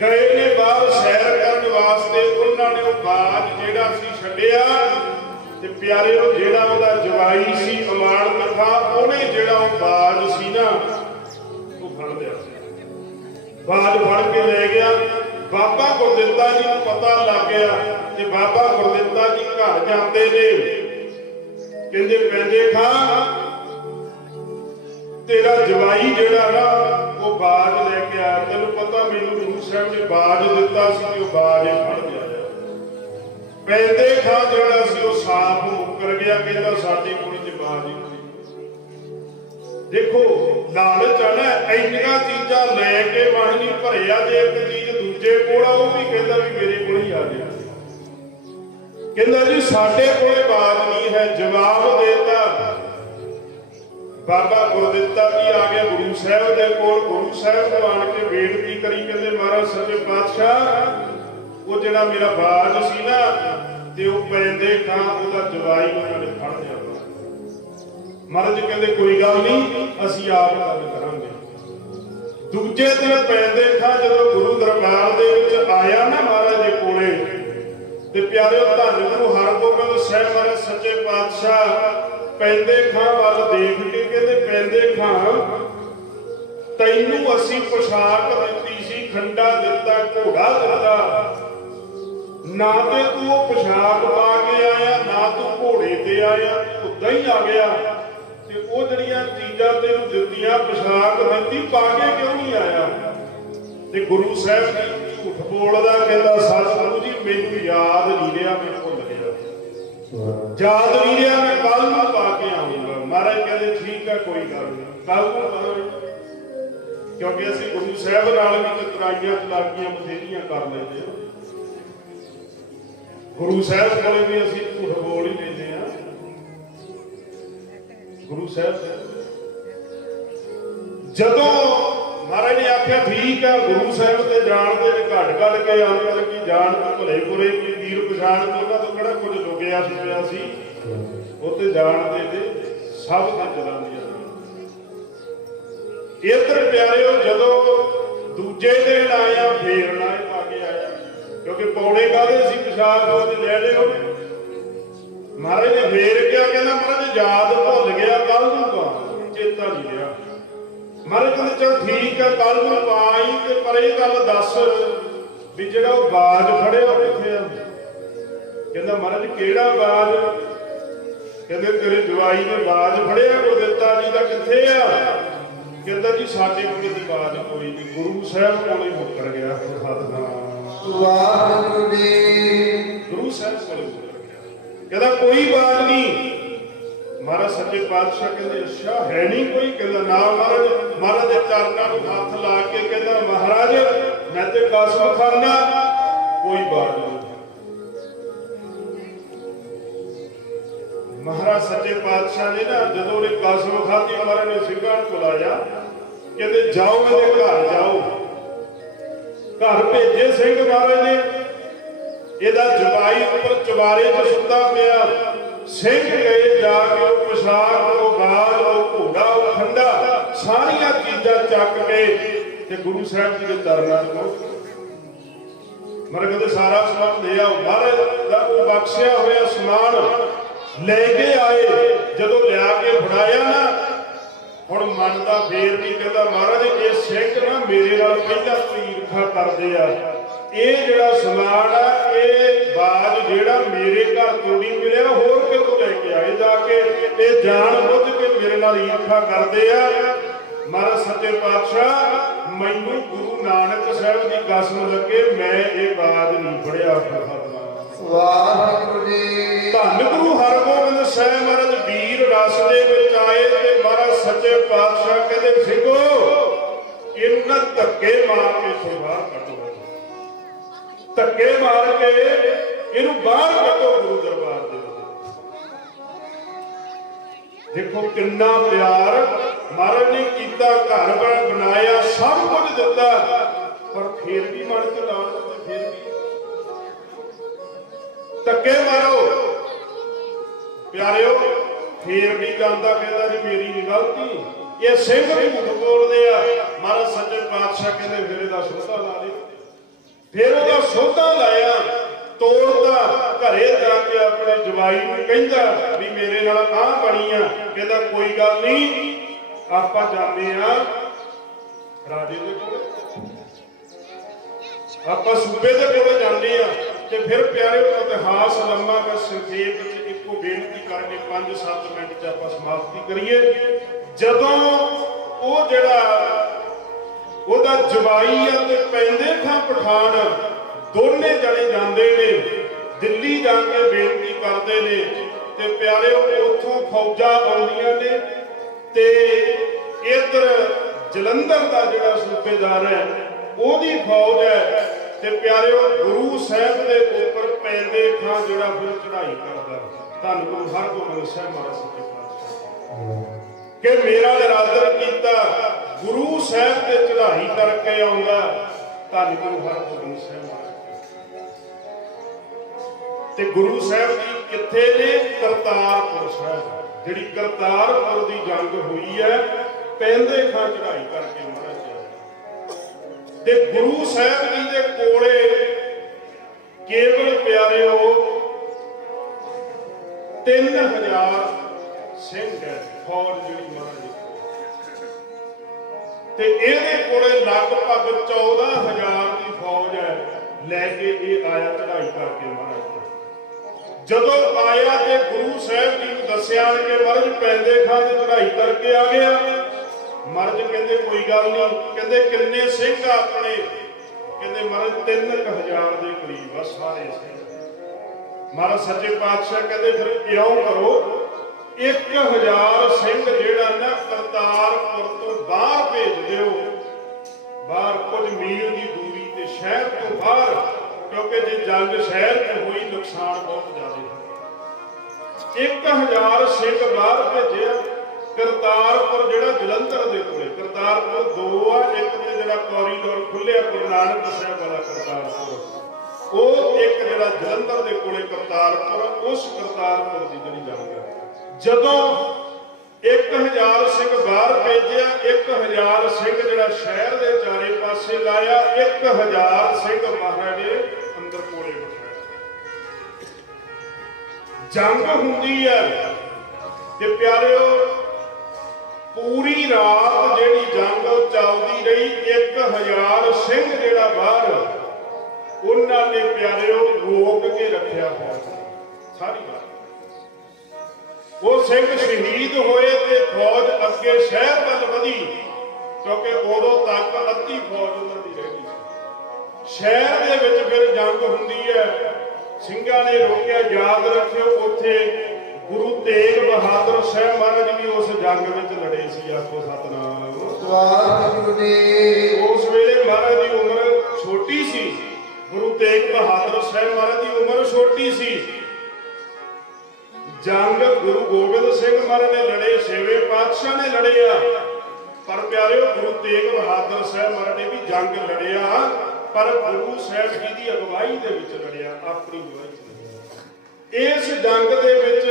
गए ने बाहर सैर करने वास्ते उन्होंने वो बाज जिहड़ा सी छड्डिया ते प्यारे जिहड़ा उहदा जवाई सी अमान कथा उहने जिहड़ा वो बाज सी ना बाज फड़ के ले गया। बाबा गुरदित्ता जी को पता लग गया कि बाबा गुरदित्ता जी घर जाते ने कहते पैंदे खां तेरा जवाई जिहड़ा ना वो बाज लेके आया तेन पता मैनू गुरु साहब ने बाज दिता सी कि बाज फड़ गया। पैंदे खां जिहड़ा सी वो साफ मुकर गया कहता साडे कोल ते बाज ही देखो लालच है ना इन्नियां चीज़ां लैके मन नहीं भरिया जे एक चीज दूजे कोल आ भी कहता भी मेरे कोल ही आ गया कहता जी साडे कोल बात नहीं है। जवाब देता बाबा गुरदित्ता जी आ गया गुरु साहब दे कोल। गुरु साहब को आन के बेनती करी कहते महाराज सच्चे पातशाह वो जिहड़ा मेरा बाज सी ना ते वो पैंदे खां उहदा जवाई उन्होंने फड़ लिया। महाराज कहते कोई गल नहीं असीं आप गल करांगे। दूजे दिन पैंदे खां जदों गुरु दरबार दे विच आया ना महाराज दे कोले ਤੇ ਪਿਆਰਿਓ ਧੰਨ ਗੁਰੂ ਹਰਗੋਬਿੰਦ ਸਾਹਿਬ ਮਹਾਰਾਜ ਸੱਚੇ ਪਾਤਸ਼ਾਹ ਪੈਂਦੇ ਖਾਂ ਵੱਲ ਦੇਖ ਕੇ ਕਹਿੰਦੇ, ਪੈਂਦੇ ਖਾਂ ਤੈਨੂੰ ਅਸੀਂ ਪੁਸ਼ਾਕ ਦਿੱਤੀ ਸੀ, ਖੰਡਾ ਦਿੱਤਾ, ਘੋੜਾ ਦਿੱਤਾ, ਨਾ ਤੇ ਤੂੰ ਉਹ ਪੁਸ਼ਾਕ ਪਾ ਕੇ ਆਇਆ, ਨਾ ਤੂੰ ਘੋੜੇ ਤੇ ਆਇਆ, ਉੱਦਾਂ ਹੀ ਆ ਗਿਆ। ਤੇ ਉਹ ਜਿਹੜੀਆਂ ਚੀਜ਼ਾਂ ਤੈਨੂੰ ਦਿੱਤੀਆਂ, ਪੁਸ਼ਾਕ ਦਿੱਤੀ, ਪਾ ਕੇ ਕਿਉਂ ਨਹੀਂ ਆਇਆ? ਤੇ ਗੁਰੂ ਸਾਹਿਬ ਨੇ ਝੂਠ ਬੋਲਦਾ, ਕਹਿੰਦਾ ਸਤਿਗੁਰੂ ਜੀ ਮੈਨੂੰ ਯਾਦ ਨਹੀਂ ਰਿਹਾ, ਮੈਂ ਭੁੱਲ ਗਿਆ, ਯਾਦ ਨਹੀਂ ਰਿਹਾ, ਮੈਂ ਕੱਲ ਨੂੰ ਪਾ ਕੇ ਆਊਂਗਾ। ਮਹਾਰਾਜ ਕਹਿੰਦੇ ਠੀਕ ਹੈ, ਕੋਈ ਗੱਲ ਨਹੀਂ, ਕੱਲ ਨੂੰ ਪਾਵਾਂਗੇ। ਕਿਉਂਕਿ ਅਸੀਂ ਗੁਰੂ ਸਾਹਿਬ ਨਾਲ ਵੀ ਕਤਰਾਈਆਂ ਚਲਾਕੀਆਂ ਬਥੇਰੀਆਂ ਕਰ ਲੈਂਦੇ ਹਾਂ। ਗੁਰੂ ਸਾਹਿਬ ਕੋਲੇ ਵੀ ਅਸੀਂ ਝੂਠ ਬੋਲ ਹੀ ਲੈਂਦੇ ਹਾਂ। ਗੁਰੂ ਸਾਹਿਬ ਜਦੋਂ ਮਹਾਰਾਜ ਨੇ ਆਖਿਆ ਠੀਕ ਹੈ, ਗੁਰੂ ਸਾਹਿਬ ਤੇ ਜਾਣਦੇ ਨੇ, ਘੱਟ ਘੱਟ ਕੇ ਅੰਕਲ ਕੀ ਜਾਣ ਭਲੇ ਬੁਰੇ ਕੀ ਵੀਰ ਪਛਾਣ ਤੋਂ ਉਹਨਾਂ ਤੋਂ ਕਿਹੜਾ ਕੁਝ ਲੁਕਿਆ ਛੁਪਿਆ ਸੀ, ਉਹ ਤੇ ਜਾਣਦੇ ਨੇ ਸਭ ਤੇ ਚਲਾਉਂਦੀਆਂ। ਇੱਧਰ ਪਿਆਰਿਓ ਜਦੋਂ ਦੂਜੇ ਦਿਨ ਆਇਆ, ਫੇਰ ਨਾ ਪਾ ਕੇ ਆਇਆ, ਕਿਉਂਕਿ ਪੌੜੇ ਕਾਹਦੇ ਸੀ, ਪਿਸ਼ਾਬ ਉਹਦੇ ਲੈ ਲਏ ਉਹਨੇ। ਮਹਾਰਾਜ ਨੇ ਫੇਰ ਕਿਹਾ, ਕਹਿੰਦਾ ਮਹਾਰਾਜ ਯਾਦ ਭੁੱਲ ਗਿਆ, ਕੱਲ ਨੂੰ ਪਾ, ਚੇਤਾ ਨਹੀਂ ਰਿਹਾ। ਮਹਾਰਾਜ ਕਹਿੰਦੇ ਚਲ ਠੀਕ ਹੈ, ਕੱਲ ਨੂੰ ਪਾਈ, ਤੇ ਪਰ ਇਹ ਗੱਲ ਦੱਸ ਵੀ ਜਿਹੜਾ ਉਹ ਬਾਜ ਫੜਿਆ ਉਹ ਕਿੱਥੇ ਆ? ਕਹਿੰਦਾ ਮਹਾਰਾਜ ਕਿਹੜਾ ਬਾਜ? ਕਹਿੰਦੇ ਤੇਰੇ ਜਵਾਈ ਨੇ ਬਾਜ ਫੜਿਆ, ਉਹ ਦਿੱਤਾ ਜੀ ਦਾ ਕਿੱਥੇ ਆ? ਕਹਿੰਦਾ ਜੀ ਸਾਡੇ ਕੋਲ ਦੀ ਬਾਜ ਕੋਈ ਨਹੀਂ, ਗੁਰੂ ਸਾਹਿਬ ਕੋਲ ਹੀ ਮੁੱਕਰ ਗਿਆ। ਵਾਹਿਗੁਰੂ ਜੀ, ਗੁਰੂ ਸਾਹਿਬ ਕੋਲ ਮੁੱਕਰ ਗਿਆ। ਕਹਿੰਦਾ ਕੋਈ ਬਾਜ ਨਹੀਂ। ਮਹਾਰਾਜ ਸੱਚੇ ਪਾਤਸ਼ਾਹ ਕਹਿੰਦੇ ਅੱਛਾ ਹੈ ਨਹੀਂ ਕੋਈ? ਕਹਿੰਦਾ ਨਾ ਮਹਾਰਾਜ। ਮਹਾਰਾਜ ਦੇ ਚਰਨਾਂ ਨੂੰ ਹੱਥ ਲਾ ਕੇ ਕਹਿੰਦਾ ਮਹਾਰਾਜ ਮੈਂ ਤੇ ਕਸਮ ਖਾਨਾ ਕੋਈ ਬਾਤ ਨਹੀਂ। ਮਹਾਰਾਜ ਸੱਚੇ ਪਾਤਸ਼ਾਹ ਨੇ ਨਾ ਜਦੋਂ ਉਹਨੇ ਕਸਮ ਖਾਧੀ, ਮਹਾਰਾਜ ਨੇ ਸਿੰਘਾਂ ਨੂੰ ਬੁਲਾਇਆ, ਕਹਿੰਦੇ ਜਾਓ ਇਹਦੇ ਘਰ ਜਾਓ। ਘਰ ਭੇਜੇ ਸਿੰਘ ਮਹਾਰਾਜ ਨੇ। ਇਹਦਾ ਜਵਾਈ ਉੱਪਰ ਚੁਬਾਰੇ 'ਚ ਸੁੱਤਾ ਪਿਆ। ਸਿੰਘ ਗਏ ਜਾ ਕੇ ਉਹ ਪੁਸ਼ਾਕ, ਉਹ ਬਾਜ, ਉਹ ਘੋੜਾ, ਉਹ ਖੰਡਾ, ਸਾਰੀਆਂ ਚੀਜ਼ਾਂ ਚੱਕ ਕੇ ਤੇ ਗੁਰੂ ਸਾਹਿਬ ਜੀ ਦੇ ਚਰਨਾਂ 'ਚ ਪਹੁੰਚ ਗਏ। ਮਹਾਰਾਜ ਕਹਿੰਦੇ ਸਾਰਾ ਸਮਾਨ ਲੈ ਆਓ। ਮਹਾਰਾਜ ਦਾ ਉਹ ਬਖਸ਼ਿਆ ਹੋਇਆ ਸਮਾਨ ਲੈ ਕੇ ਆਏ। ਜਦੋਂ ਲਿਆ ਕੇ ਫੜਾਇਆ ਨਾ, ਹੁਣ ਮਨ ਦਾ ਫੇਰ ਨਹੀਂ। ਕਹਿੰਦਾ ਮਹਾਰਾਜ ਇਹ ਸਿੰਘ ਨਾ ਮੇਰੇ ਨਾਲ ਪਹਿਲਾਂ ਤੋਂ ਈਰਖਾ ਕਰਦੇ ਆ। ਇਹ ਜਿਹੜਾ ਸਮਾਨ ਆ, ਇਹ ਬਾਜ ਜਿਹੜਾ ਮੇਰੇ ਘਰ ਤੋਂ ਨਹੀਂ ਮਿਲਿਆ, ਹੋਰ ਕਿਤੋਂ ਲੈ ਕੇ ਆਏ ਜਾ ਕੇ। ਇਹ ਜਾਣ ਬੁੱਝ ਕੇ ਮੇਰੇ ਨਾਲ ਈਰਖਾ ਕਰਦੇ ਆ। ਮਹਾਰਾਜ ਸੱਚੇ ਪਾਤਸ਼ਾਹ ਮੈਨੂੰ ਗੁਰੂ ਨਾਨਕ ਸਾਹਿਬ ਦੀ ਕਸਮ ਲੱਗੇ, ਮੈਂ ਇਹ ਬਾਜ ਨਹੀਂ ਫੜਿਆ। ਵਾਹਿਗੁਰੂ ਜੀ। ਧੰਨ ਗੁਰੂ ਹਰਗੋਬਿੰਦ ਸਾਹਿਬ ਮਹਾਰਾਜ ਵੀਰ ਰਸ ਦੇ ਵਿੱਚ ਆਏ ਤੇ ਮਹਾਰਾਜ ਸੱਚੇ ਪਾਤਸ਼ਾਹ ਕਹਿੰਦੇ ਸਿੰਘੋ ਇਹਨੂੰ ਨਾ ਧੱਕੇ ਮਾਰ ਕੇ ਇੱਥੋਂ ਬਾਹਰ ਕੱਢੋ। ਧੱਕੇ ਮਾਰ ਕੇ ਇਹਨੂੰ ਬਾਹਰ ਕੱਢੋ ਗੁਰੂ ਦਰਬਾਰ ਦੇ ਵਿੱਚ। ਦੇਖੋ ਕਿੰਨਾ ਪਿਆਰ ਮਹਾਰਾਜ ਨੇ ਕੀਤਾ, ਘਰ ਬਣਾਇਆ, ਸਭ ਕੁਝ ਦਿੱਤਾ, ਪਰ ਫੇਰ ਵੀ ਮਨ ਚ ਲਾਉਣ ਤੇ ਫੇਰ ਵੀ ਧੱਕੇ ਮਾਰੋ। ਪਿਆਰਿਓ ਫੇਰ ਵੀ ਜਾਂਦਾ, ਕਹਿੰਦਾ ਜੀ ਮੇਰੀ ਨਹੀਂ ਗਲਤੀ। ਇਹ ਸਿੰਘ ਵੀ ਝੂਠ ਬੋਲਦੇ ਆ। ਮਹਾਰਾਜ ਸੱਚੇ ਪਾਤਸ਼ਾਹ ਕਹਿੰਦੇ ਫਿਰ ਇਹਦਾ ਸੋਧਾ ਲਾ ਦੇ। ਫਿਰ ਉਹਦਾ ਸੋਧਾ ਲਾਇਆ, ਤੋੜਦਾ। ਘਰੇ ਜਾ ਕੇ ਆਪਣੇ ਜਵਾਈ ਨੂੰ ਕਹਿੰਦਾ ਵੀ ਮੇਰੇ ਨਾਲ ਆਹ ਬਣੀ ਆ। ਕਹਿੰਦਾ ਕੋਈ ਗੱਲ ਨਹੀਂ, ਆਪਾਂ ਜਾਂਦੇ ਆ ਰਾਜੇ ਦੇ ਕੋਲ, ਆਪਾਂ ਸੂਬੇ ਦੇ ਕੋਲ ਜਾਂਦੇ ਆ। ਤੇ ਫਿਰ ਪਿਆਰਿਓ ਇਤਿਹਾਸ ਲੰਮਾ, ਮੈਂ ਸੰਖੇਪ ਵਿੱਚ ਇੱਕੋ ਬੇਨਤੀ ਕਰਕੇ 5-7 ਮਿੰਟ 'ਚ ਆਪਾਂ ਸਮਾਪਤੀ ਕਰੀਏ। ਜਦੋਂ ਉਹ ਜਿਹੜਾ ਉਹਦਾ ਜਵਾਈ ਆ ਤੇ ਪੈਂਦੇ ਖਾਂ ਪਠਾਨ ਦੋਨੇ ਜਣੇ ਜਾਂਦੇ ਨੇ ਦਿੱਲੀ ਜਾ ਕੇ ਬੇਨਤੀ ਕਰਦੇ ਨੇ। ਤੇ ਪਿਆਰਿਓ ਉੱਥੋਂ ਫੌਜਾਂ ਆਉਂਦੀਆਂ ਨੇ ਤੇ ਇੱਧਰ ਜਲੰਧਰ ਦਾ ਜਿਹੜਾ ਸੂਬੇਦਾਰ ਹੈ ਉਹਦੀ ਫੌਜ ਹੈ। ਤੇ ਪਿਆਰਿਓ ਗੁਰੂ ਸਾਹਿਬ ਦੇ ਉੱਪਰ ਪੈਂਦੇ ਖਾਂ ਜਿਹੜਾ ਫਿਰ ਚੜ੍ਹਾਈ ਕਰਦਾ। ਧੰਨ ਗੁਰੂ ਹਰਗੋਬਿੰਦ ਸਾਹਿਬ ਮਹਾਰਾਜ ਸੱਚੇ ਪਾਤਸ਼ਾਹ ਕਿ ਮੇਰਾ ਇਰਾਦਾ ਕੀਤਾ ਗੁਰੂ ਸਾਹਿਬ ਤੇ ਚੜ੍ਹਾਈ ਕਰਕੇ ਆਉਂਦਾ। ਧੰਨ ਗੁਰੂ ਹਰਗੋਬਿੰਦ ਸਾਹਿਬ ਮਹਾਰਾਜ। ਤੇ ਗੁਰੂ ਸਾਹਿਬ ਜੀ ਕਿੱਥੇ ਨੇ? ਕਰਤਾਰਪੁਰ ਸਾਹਿਬ। ਜਿਹੜੀ ਕਰਤਾਰਪੁਰ ਦੀ ਜੰਗ ਹੋਈ ਹੈ, ਪੈਂਦੇ ਖਾਂ ਚੜ੍ਹਾਈ ਕਰਕੇ ਮਹਾਰਾਜ। ਤੇ ਗੁਰੂ ਸਾਹਿਬ ਜੀ ਦੇ ਕੋਲੇ केवल प्यारिओ 3000 सिंह है फौज जिहड़ी महाराज ते इहदे कोले लगभग 14000 की फौज है लैके ये आया चढ़ाई करके महाराज। जदों आया ते गुरु साहब जी नूं दस्सिया कि महाराज पैंदे खां ते चढ़ाई करके आ गया। महाराज कहंदे कोई गल नहीं, कहंदे किन्ने सिंह अपने, कहंदे महाराज 3000 के करीब आ सारे सिंह। महाराज सच्चे पातशाह कहंदे फिर इउं करो 1000 सिंह जिहड़ा ना करतारपुर तो बाहर भेज दिओ, बाहर कुछ मील की दूरी ते शहर तो बाहर, क्योंकि जे जंग शहर च हुई नुकसान बहुत ज्यादा। 1000 सिंह बाहर भेजे करतारपुर जिहड़ा जलंधर दे कोले, करतारपुर दो आ, एक ते जिहड़ा कॉरीडोर खुलिया गुरु नानक साहब वाला करतारपुर, वो एक जिहड़ा जलंधर दे कोले करतारपुर, उस करतारपुर दी जिहड़ी जंग है। जदों 1000 सिंह बाहर भेजिया, 1000 सिंह जिहड़ा शहर दे चारे पासे लाया, 1000 सिंह महाराजे अंदर कोले बिठाया। जंग हुंदी है ते प्यारिओ पूरी रात जिहड़ी जंग चलदी रही, 1000 सिंह जिहड़ा बाहर उन्हां ने प्यारिओ रोक के रखिया फौज सारी रात। वो सिंह शहीद होए ते फौज अगे शहर वल वधी, क्योंकि उदों तक अद्धी फौज उन्हां दी रह गई। शहर दे विच फिर जंग हुंदी है, ਸਿੰਘਾਂ ने रोकिया। याद रखियो उत्थे गुरु तेग बहादुर साहब महाराज भी उस जंग विच लड़े सी। आखो सतनाम वाहिगुरू जी। उस वेले महाराज की उम्र छोटी सी, गुरु तेग बहादुर साहब महाराज की उम्र छोटी सी। जंग गुरु गोबिंद सिंह महाराज ने लड़े, छेवें पातशाह ने लड़े आ, पर प्यारिओ गुरु तेग बहादुर साहब महाराज ने भी जंग लड़िया, पर गुरु साहब जी की अगवाई दे विच लड़िया, अपनी अगवाई। इस जंग दे विच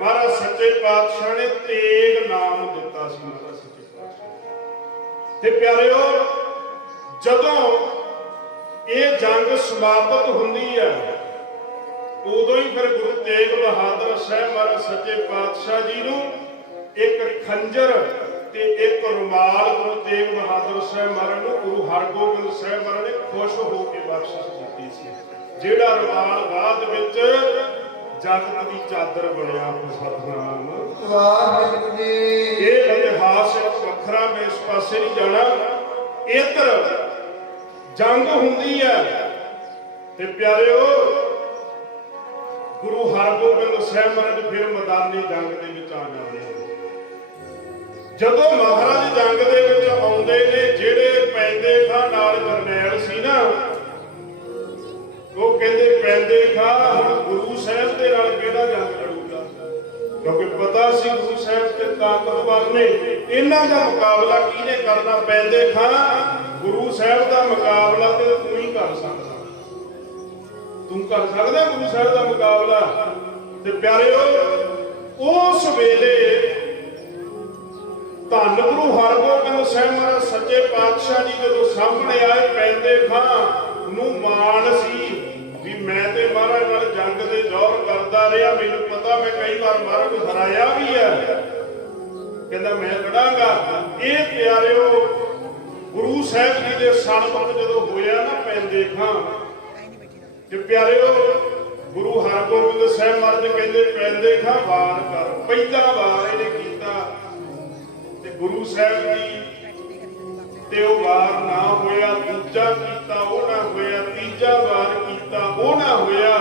महाराज सच्चे पातशाह ने तेग नाम दिता सी। महाराज सच्चे पातशाह ते प्यारिओ जदों ये जंग समाप्त हुंदी है, उदों ही फिर गुरु तेग बहादुर साहब महाराज सच्चे पातशाह जी नूं एक खंजर ते एक रुमाल गुरु तेग बहादुर साहब महाराज नूं गुरु हरगोबिंद साहब महाराज ने खुश होकर बख्शिश कीती सी। जिहड़ा रुमाल बाद विच जगत की चादर बनिया। सतनाम वाहिगुरू जी। ये इतिहास वखरा, मैं इस पासे नहीं जाना। इधर जंग हुंदी है ते प्यारिओ गुरु हरगोबिंद साहब महाराज फिर मैदानी जंग दे विच आ जांदे हैं। जदों महाराज जंग दे विच आउंदे ने, जिहड़े पैंदे खां नाल जरनैल सी ना, वो कहंदे पैंदे खां हुण गुरु साहब दे नाल किहड़ा जंग लड़ूगा, क्योंकि पता सी गुरु साहब ते ताकतवर ने, इन्हां दा मुकाबला किहने करना। पैंदे खां गुरु साहब दा मुकाबला ते तूं ही कर सकदा, तू कर सकदा गुरु साहब का मुकाबला। ते प्यारिओ उस वेले धन गुरु हरगोबिंद साहब महाराज सच्चे पातशाह जी जदों सामने आए, पैंदे खां नूं माण सी भी मैं ते महाराज नाल जंग दे जोर करदा रहा, मैनूं पता मैं कई बार महाराज नूं हराया भी है, कहंदा मैं लड़ांगा। ये प्यारिओ गुरु साहब जी दे सन्मुख जदों होया ना पैंदे खां, ते प्यारिओ गुरु हरगोबिंद साहब महाराज कहंदे पैंदे खां वार कर। पहला वार इहने कीता ते गुरु साहब जी ते वो वार ना होया, दूजा कीता वो ना होया, तीजा वार कीता वो ना होया।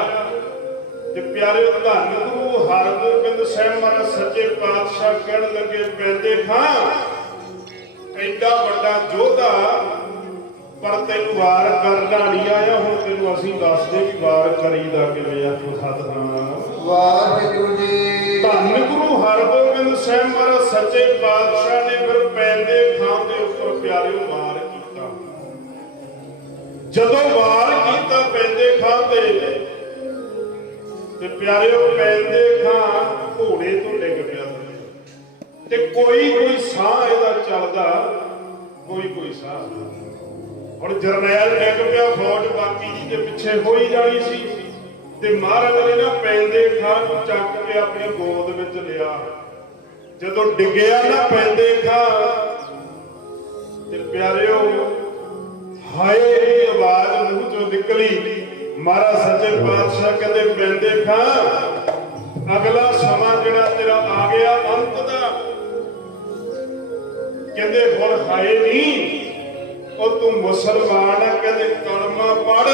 ते प्यारिओ धन गुरु हरगोबिंद साहब महाराज सच्चे पातशाह कहण लगे पैंदे खां एडा वड्डा योद्धा पर तेन वार करना नहीं आया, हुण तेनूं असीं दसदे भी वार करीदा किवें। आखो सतनाम वाहिगुरू जी। धन गुरु हरगोबिंद साहब महाराज सच्चे पातशाह ने फिर पैंदे खां दे उपर प्यारिओ वार कीता। जदों वार कीता पैंदे खां ते प्यारिओ पैंदे खां घोड़े तो डिग पिया ते कोई साह इहदा चलदा, कोई साह। ਹੁਣ ਜਰਨੈਲ ਡਿੱਗ ਪਿਆ, ਫੌਜ ਬਾਕੀ ਦੀ ਦੇ ਪਿੱਛੇ ਹੋਈ ਜਾਣੀ ਸੀ ਤੇ ਮਹਾਰਾਜ ਨੇ ਨਾ ਪੈਂਦੇ ਖਾਂ ਨੂੰ ਚੱਕ ਕੇ ਆਪਣੀ ਗੋਦ ਵਿੱਚ ਲਿਆ। ਜਦੋਂ ਡਿੱਗਿਆ ਨਾ ਪੈਂਦੇ ਖਾਂ ਤੇ ਪਿਆਰਿਓ ਹਾਏ ਦੀ ਆਵਾਜ਼ ਮੂੰਹ ਚੋਂ ਨਿਕਲੀ। ਮਹਾਰਾਜ ਸੱਚੇ ਪਾਤਸ਼ਾਹ ਕਹਿੰਦੇ ਪੈਂਦੇ ਖਾਂ ਅਗਲਾ ਸਮਾਂ ਜਿਹੜਾ ਤੇਰਾ ਆ ਗਿਆ ਅੰਤ ਦਾ, ਕਹਿੰਦੇ ਹੁਣ ਹਾਏ ਨਹੀਂ, ਉਹ ਤੂੰ ਮੁਸਲਮਾਨ ਹੈ, ਕਹਿੰਦੇ ਕਲਮਾ ਪੜ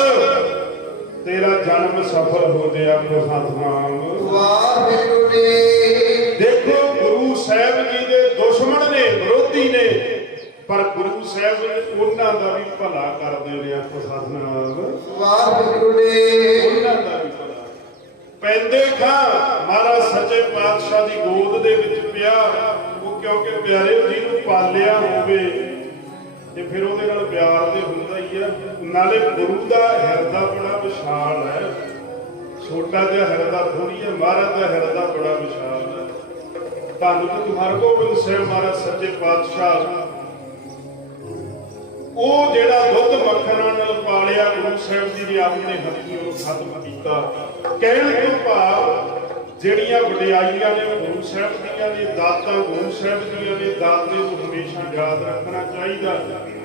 ਤੇਰਾ ਜਨਮ ਸਫਲ ਹੋ ਗਿਆ। ਸਤਿਨਾਮ ਵਾਹਿਗੁਰੂ ਜੀ। ਦੇਖੋ ਗੁਰੂ ਸਾਹਿਬ ਜੀ ਦੇ ਦੁਸ਼ਮਣ ਨੇ, ਵਿਰੋਧੀ ਨੇ, ਪਰ ਗੁਰੂ ਸਾਹਿਬ ਉਹਨਾਂ ਦਾ ਵੀ ਭਲਾ ਕਰਦੇ ਨੇ। ਸਤਿਨਾਮ ਵਾਹਿਗੁਰੂ ਜੀ। ਉਹਨਾਂ ਦਾ ਵੀ ਭਲਾ। ਪੈਂਦੇ ਖਾਂ ਮਹਾਰਾਜ ਸੱਚੇ ਪਾਤਸ਼ਾਹ ਦੀ ਗੋਦ ਦੇ ਵਿੱਚ ਪਿਆ। ਉਹ ਕਿਉਂਕਿ ਪਿਆਰੇ ਜਿਹਨੂੰ ਪਾਲਿਆ ਹੋਵੇ ਤੇ ਫਿਰ ਉਹਦੇ ਨਾਲ ਪਿਆਰ ਤੇ ਹੁੰਦਾ ਹੀ ਆ। ਨਾਲੇ ਗੁਰੂ ਦਾ ਹਿਰਦਾ ਬੜਾ ਵਿਸ਼ਾਲ ਹੈ, ਛੋਟਾ ਜਿਹਾ ਹਿਰਦਾ ਥੋੜੀ ਹੈ। ਮਹਾਰਾਜ ਦਾ ਹਿਰਦਾ ਬੜਾ ਵਿਸ਼ਾਲ ਹੈ। ਧੰਨ ਗੁਰੂ ਹਰਗੋਬਿੰਦ ਸਾਹਿਬ ਮਹਾਰਾਜ ਸੱਚੇ ਪਾਤਸ਼ਾਹ, ਉਹ ਜਿਹੜਾ ਦੁੱਧ ਮੱਖਣਾਂ ਨਾਲ ਪਾਲਿਆ ਗੁਰੂ ਸਾਹਿਬ ਜੀ ਨੇ ਆਪਣੇ ਹੱਥੀਂ ਉਹ ਖਤਮ ਕੀਤਾ। ਕਹਿਣ ਤੋਂ ਭਾਵ ਜਿਹੜੀਆਂ ਵਡਿਆਈਆਂ ਨੇ ਗੁਰੂ ਸਾਹਿਬ ਦੀਆਂ ਨੇ, ਦਾਤਾਂ ਗੁਰੂ ਸਾਹਿਬ ਦੀਆਂ ਨੇ, ਦਾਤੇ ਨੂੰ ਹਮੇਸ਼ਾ ਯਾਦ ਰੱਖਣਾ ਚਾਹੀਦਾ।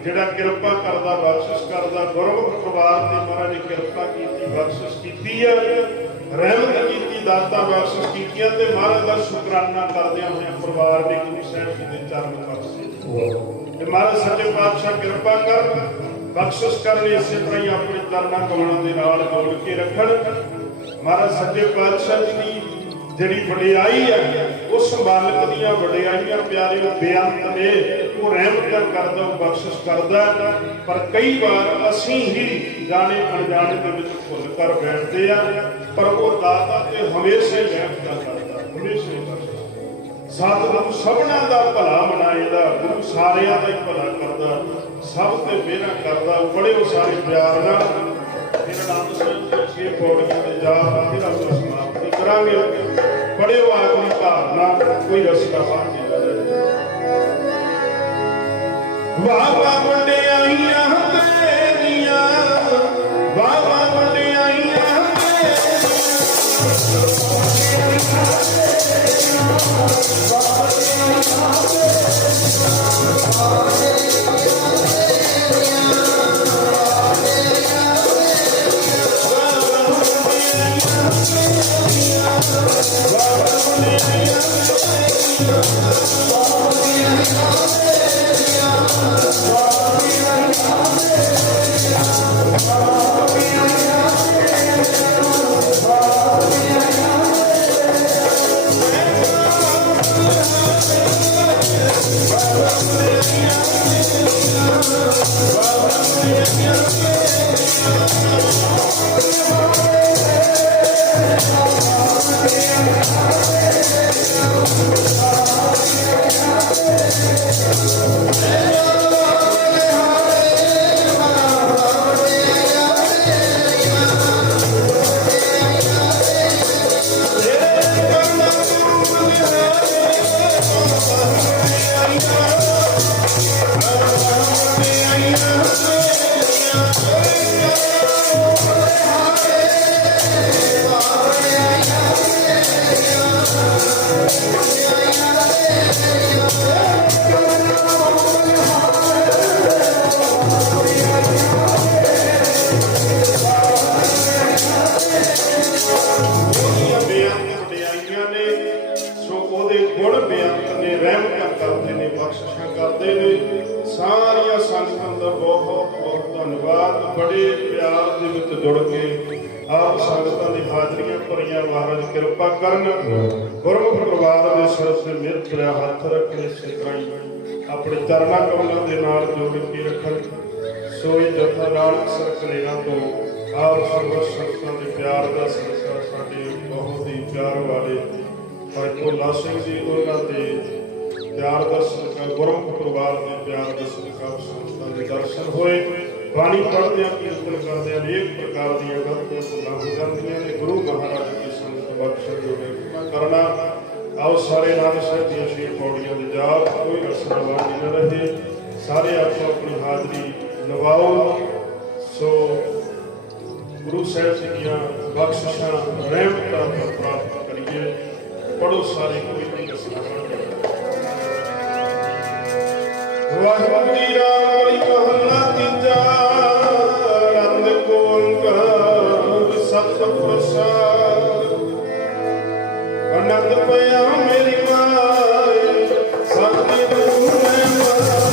ਜਿਹੜਾ ਕਿਰਪਾ ਕਰਦਾ, ਬਖਸ਼ਿਸ਼ ਕਰਦਾ, ਗੁਰਮੁਖ ਪਰਿਵਾਰ ਤੇ ਮਹਾਰਾਜ ਨੇ ਕਿਰਪਾ ਕੀਤੀ, ਬਖਸ਼ਿਸ਼ ਕੀਤੀ ਹੈ, ਰਹਿਮਤ ਕੀਤੀ, ਦਾਤਾਂ ਬਖਸ਼ਿਸ਼ ਕੀਤੀਆਂ ਤੇ ਮਹਾਰਾਜ ਦਾ ਸ਼ੁਕਰਾਨਾ ਕਰਦਿਆਂ ਹੋਇਆਂ ਪਰਿਵਾਰ ਨੇ ਗੁਰੂ ਸਾਹਿਬ ਜੀ ਦੇ ਚਰਨ ਬਖਸ਼ੇ। ਤੇ ਮਹਾਰਾਜ ਸੱਚੇ ਪਾਤਸ਼ਾਹ ਕਿਰਪਾ ਕਰ, ਬਖਸ਼ਿਸ਼ ਕਰਨ, ਇਸੇ ਤਰ੍ਹਾਂ ਹੀ ਆਪਣੇ ਚਰਨਾਂ ਕਮਲਾਂ ਦੇ ਨਾਲ ਜੋੜ ਕੇ ਰੱਖਣ। ਮਹਾਰਾਜ ਸੱਚੇ ਪਾਤਸ਼ਾਹ ਜੀ ਦੀ ਜਿਹੜੀ ਵਡਿਆਈ ਹੈ, ਉਸ ਮਾਲਕ ਦੀਆਂ ਵਡਿਆਈਆਂ ਪਿਆਰੇ ਬੇਅੰਤ ਨੇ। ਉਹ ਰਹਿਮਤ ਕਰਦਾ, ਉਹ ਬਖਸ਼ਿਸ਼ ਕਰਦਾ, ਪਰ ਕਈ ਵਾਰ ਅਸੀਂ ਹੀ ਜਾਣੇ ਅਣਜਾਣੇ ਦੇ ਵਿੱਚ ਭੁੱਲ ਕਰ ਬੈਠਦੇ ਆ। ਪਰ ਉਹ ਦਾਤਾ ਤੇ ਹਮੇਸ਼ਾ ਹੀ ਰਹਿਮਤ ਕਰਦਾ, ਹਮੇਸ਼ਾ ਹੀ ਬਖਸ਼ਿਸ਼। ਸਤਿਗੁਰੂ ਸਭਨਾਂ ਦਾ ਭਲਾ ਮਨਾਏਦਾ, ਗੁਰੂ ਸਾਰਿਆਂ ਦਾ ਹੀ ਭਲਾ ਕਰਦਾ, ਸਭ ਤੇ ਮਿਹਰ ਕਰਦਾ। ਬੜੇ ਉਹ ਸਾਰੇ ਪਿਆਰ ਨਾਲ ਮੇਰਾ ਨਾਮ ਛੇ ਪੌੜੀਆਂ ਦੇ ਜਾ ਫਿਰ ਆਪਾਂ ਸਮਾਪਤੀ ਕਰਾਂਗੇ। ਬੜੇ ਉਹ ਆਖਰੀ ਭਾਵਨਾ ਕੋਈ ਰਸਤਾ ਸਾਂਝੀ ਵਾਹ ਵਾਹ ਵਡਿਆਈਆਂ ਤੇਰੀਆਂ, ਵਾਹ ਵਾਹ ਵਡਿਆਈਆਂ ਕਿਰਪਾ ਕਰਨ। ਗੁਰਮੁਖ ਪਰਿਵਾਰ ਦੇ ਸਿਰ ਤੇ ਮਿਹਰ ਭਰਿਆ ਹੱਥ ਰੱਖੇ, ਇਸੇ ਤਰ੍ਹਾਂ ਹੀ ਆਪਣੇ ਚਰਨਾਂ ਕਮਲਾਂ ਦੇ ਨਾਲ ਜੋੜ ਕੇ ਰੱਖਣ। ਸੋਈ ਜਥਾ ਨਾਨਕ ਸਰ ਕਲੇਰਾਂ ਤੋਂ ਆਪ ਸਰਬ ਸੰਤਾਂ ਦੇ ਪਿਆਰ ਦਾ ਸਦਕਾ ਸਾਡੇ ਬਹੁਤ ਹੀ ਪਿਆਰ ਵਾਲੇ ਭਾਈ ਭੋਲਾ ਸਿੰਘ ਜੀ, ਉਹਨਾਂ ਦੇ ਪਿਆਰ ਦਾ ਸਦਕਾ, ਗੁਰਮੁਖ ਪਰਿਵਾਰ ਦੇ ਪਿਆਰ ਦਾ ਸਦਕਾ ਸੰਤਾਂ ਦੇ ਦਰਸ਼ਨ ਹੋਏ। ਬਾਣੀ ਪੜ੍ਹਦਿਆਂ, ਕੀਰਤਨ ਕਰਦਿਆਂ ਅਨੇਕ ਪ੍ਰਕਾਰ ਦੀਆਂ ਗਲਤੀਆਂ ਭੁੱਲਾਂ ਹੋ ਜਾਂਦੀਆਂ ਨੇ। ਗੁਰੂ ਮਹਾਰਾਜ ਦੀ ਸੰਗਤ ਬਖਸ਼ਣ ਜੋੜੇ ਕਰਨਾ। ਆਓ ਸਾਰੇ ਨਾਮ ਸਾਹਿਬ ਦੀਆਂ 6 ਪੌੜੀਆਂ ਦੇ ਜਾਪ, ਕੋਈ ਰਸਨਾ ਵਾਂਝੀ ਨਾ ਰਹੇ। ਸਾਰੇ ਆਪੋ ਆਪਣੀ ਹਾਜ਼ਰੀ ਨਿਭਾਓ। ਸੋ ਗੁਰੂ ਸਾਹਿਬ ਜੀ ਦੀਆਂ ਬਖਸ਼ਿਸ਼ਾਂ ਰਹਿਮਤਾਂ ਪ੍ਰਾਪਤ ਕਰੀਏ। ਪੜੋ ਸਾਰੇ ਕੋਈ ਨਹੀਂ ਦੱਸਣਾ। ਵਾਹਿਗੁਰੂ ਜੀ ਰਾਮ ਮਹਲਾ ਤੀਜਾ, ਰੰਗ ਕੋਲ ਸਤ ਪ੍ਰਸਾਦ। ਆਨੰਦ ਪਿਆ ਮੇਰੀ ਮਾਏ ਸਤਿਗੁਰੂ ਮੈਂ ਮਾਇਆ।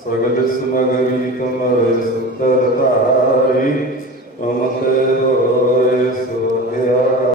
सगल समगरी तुम सुतर तारी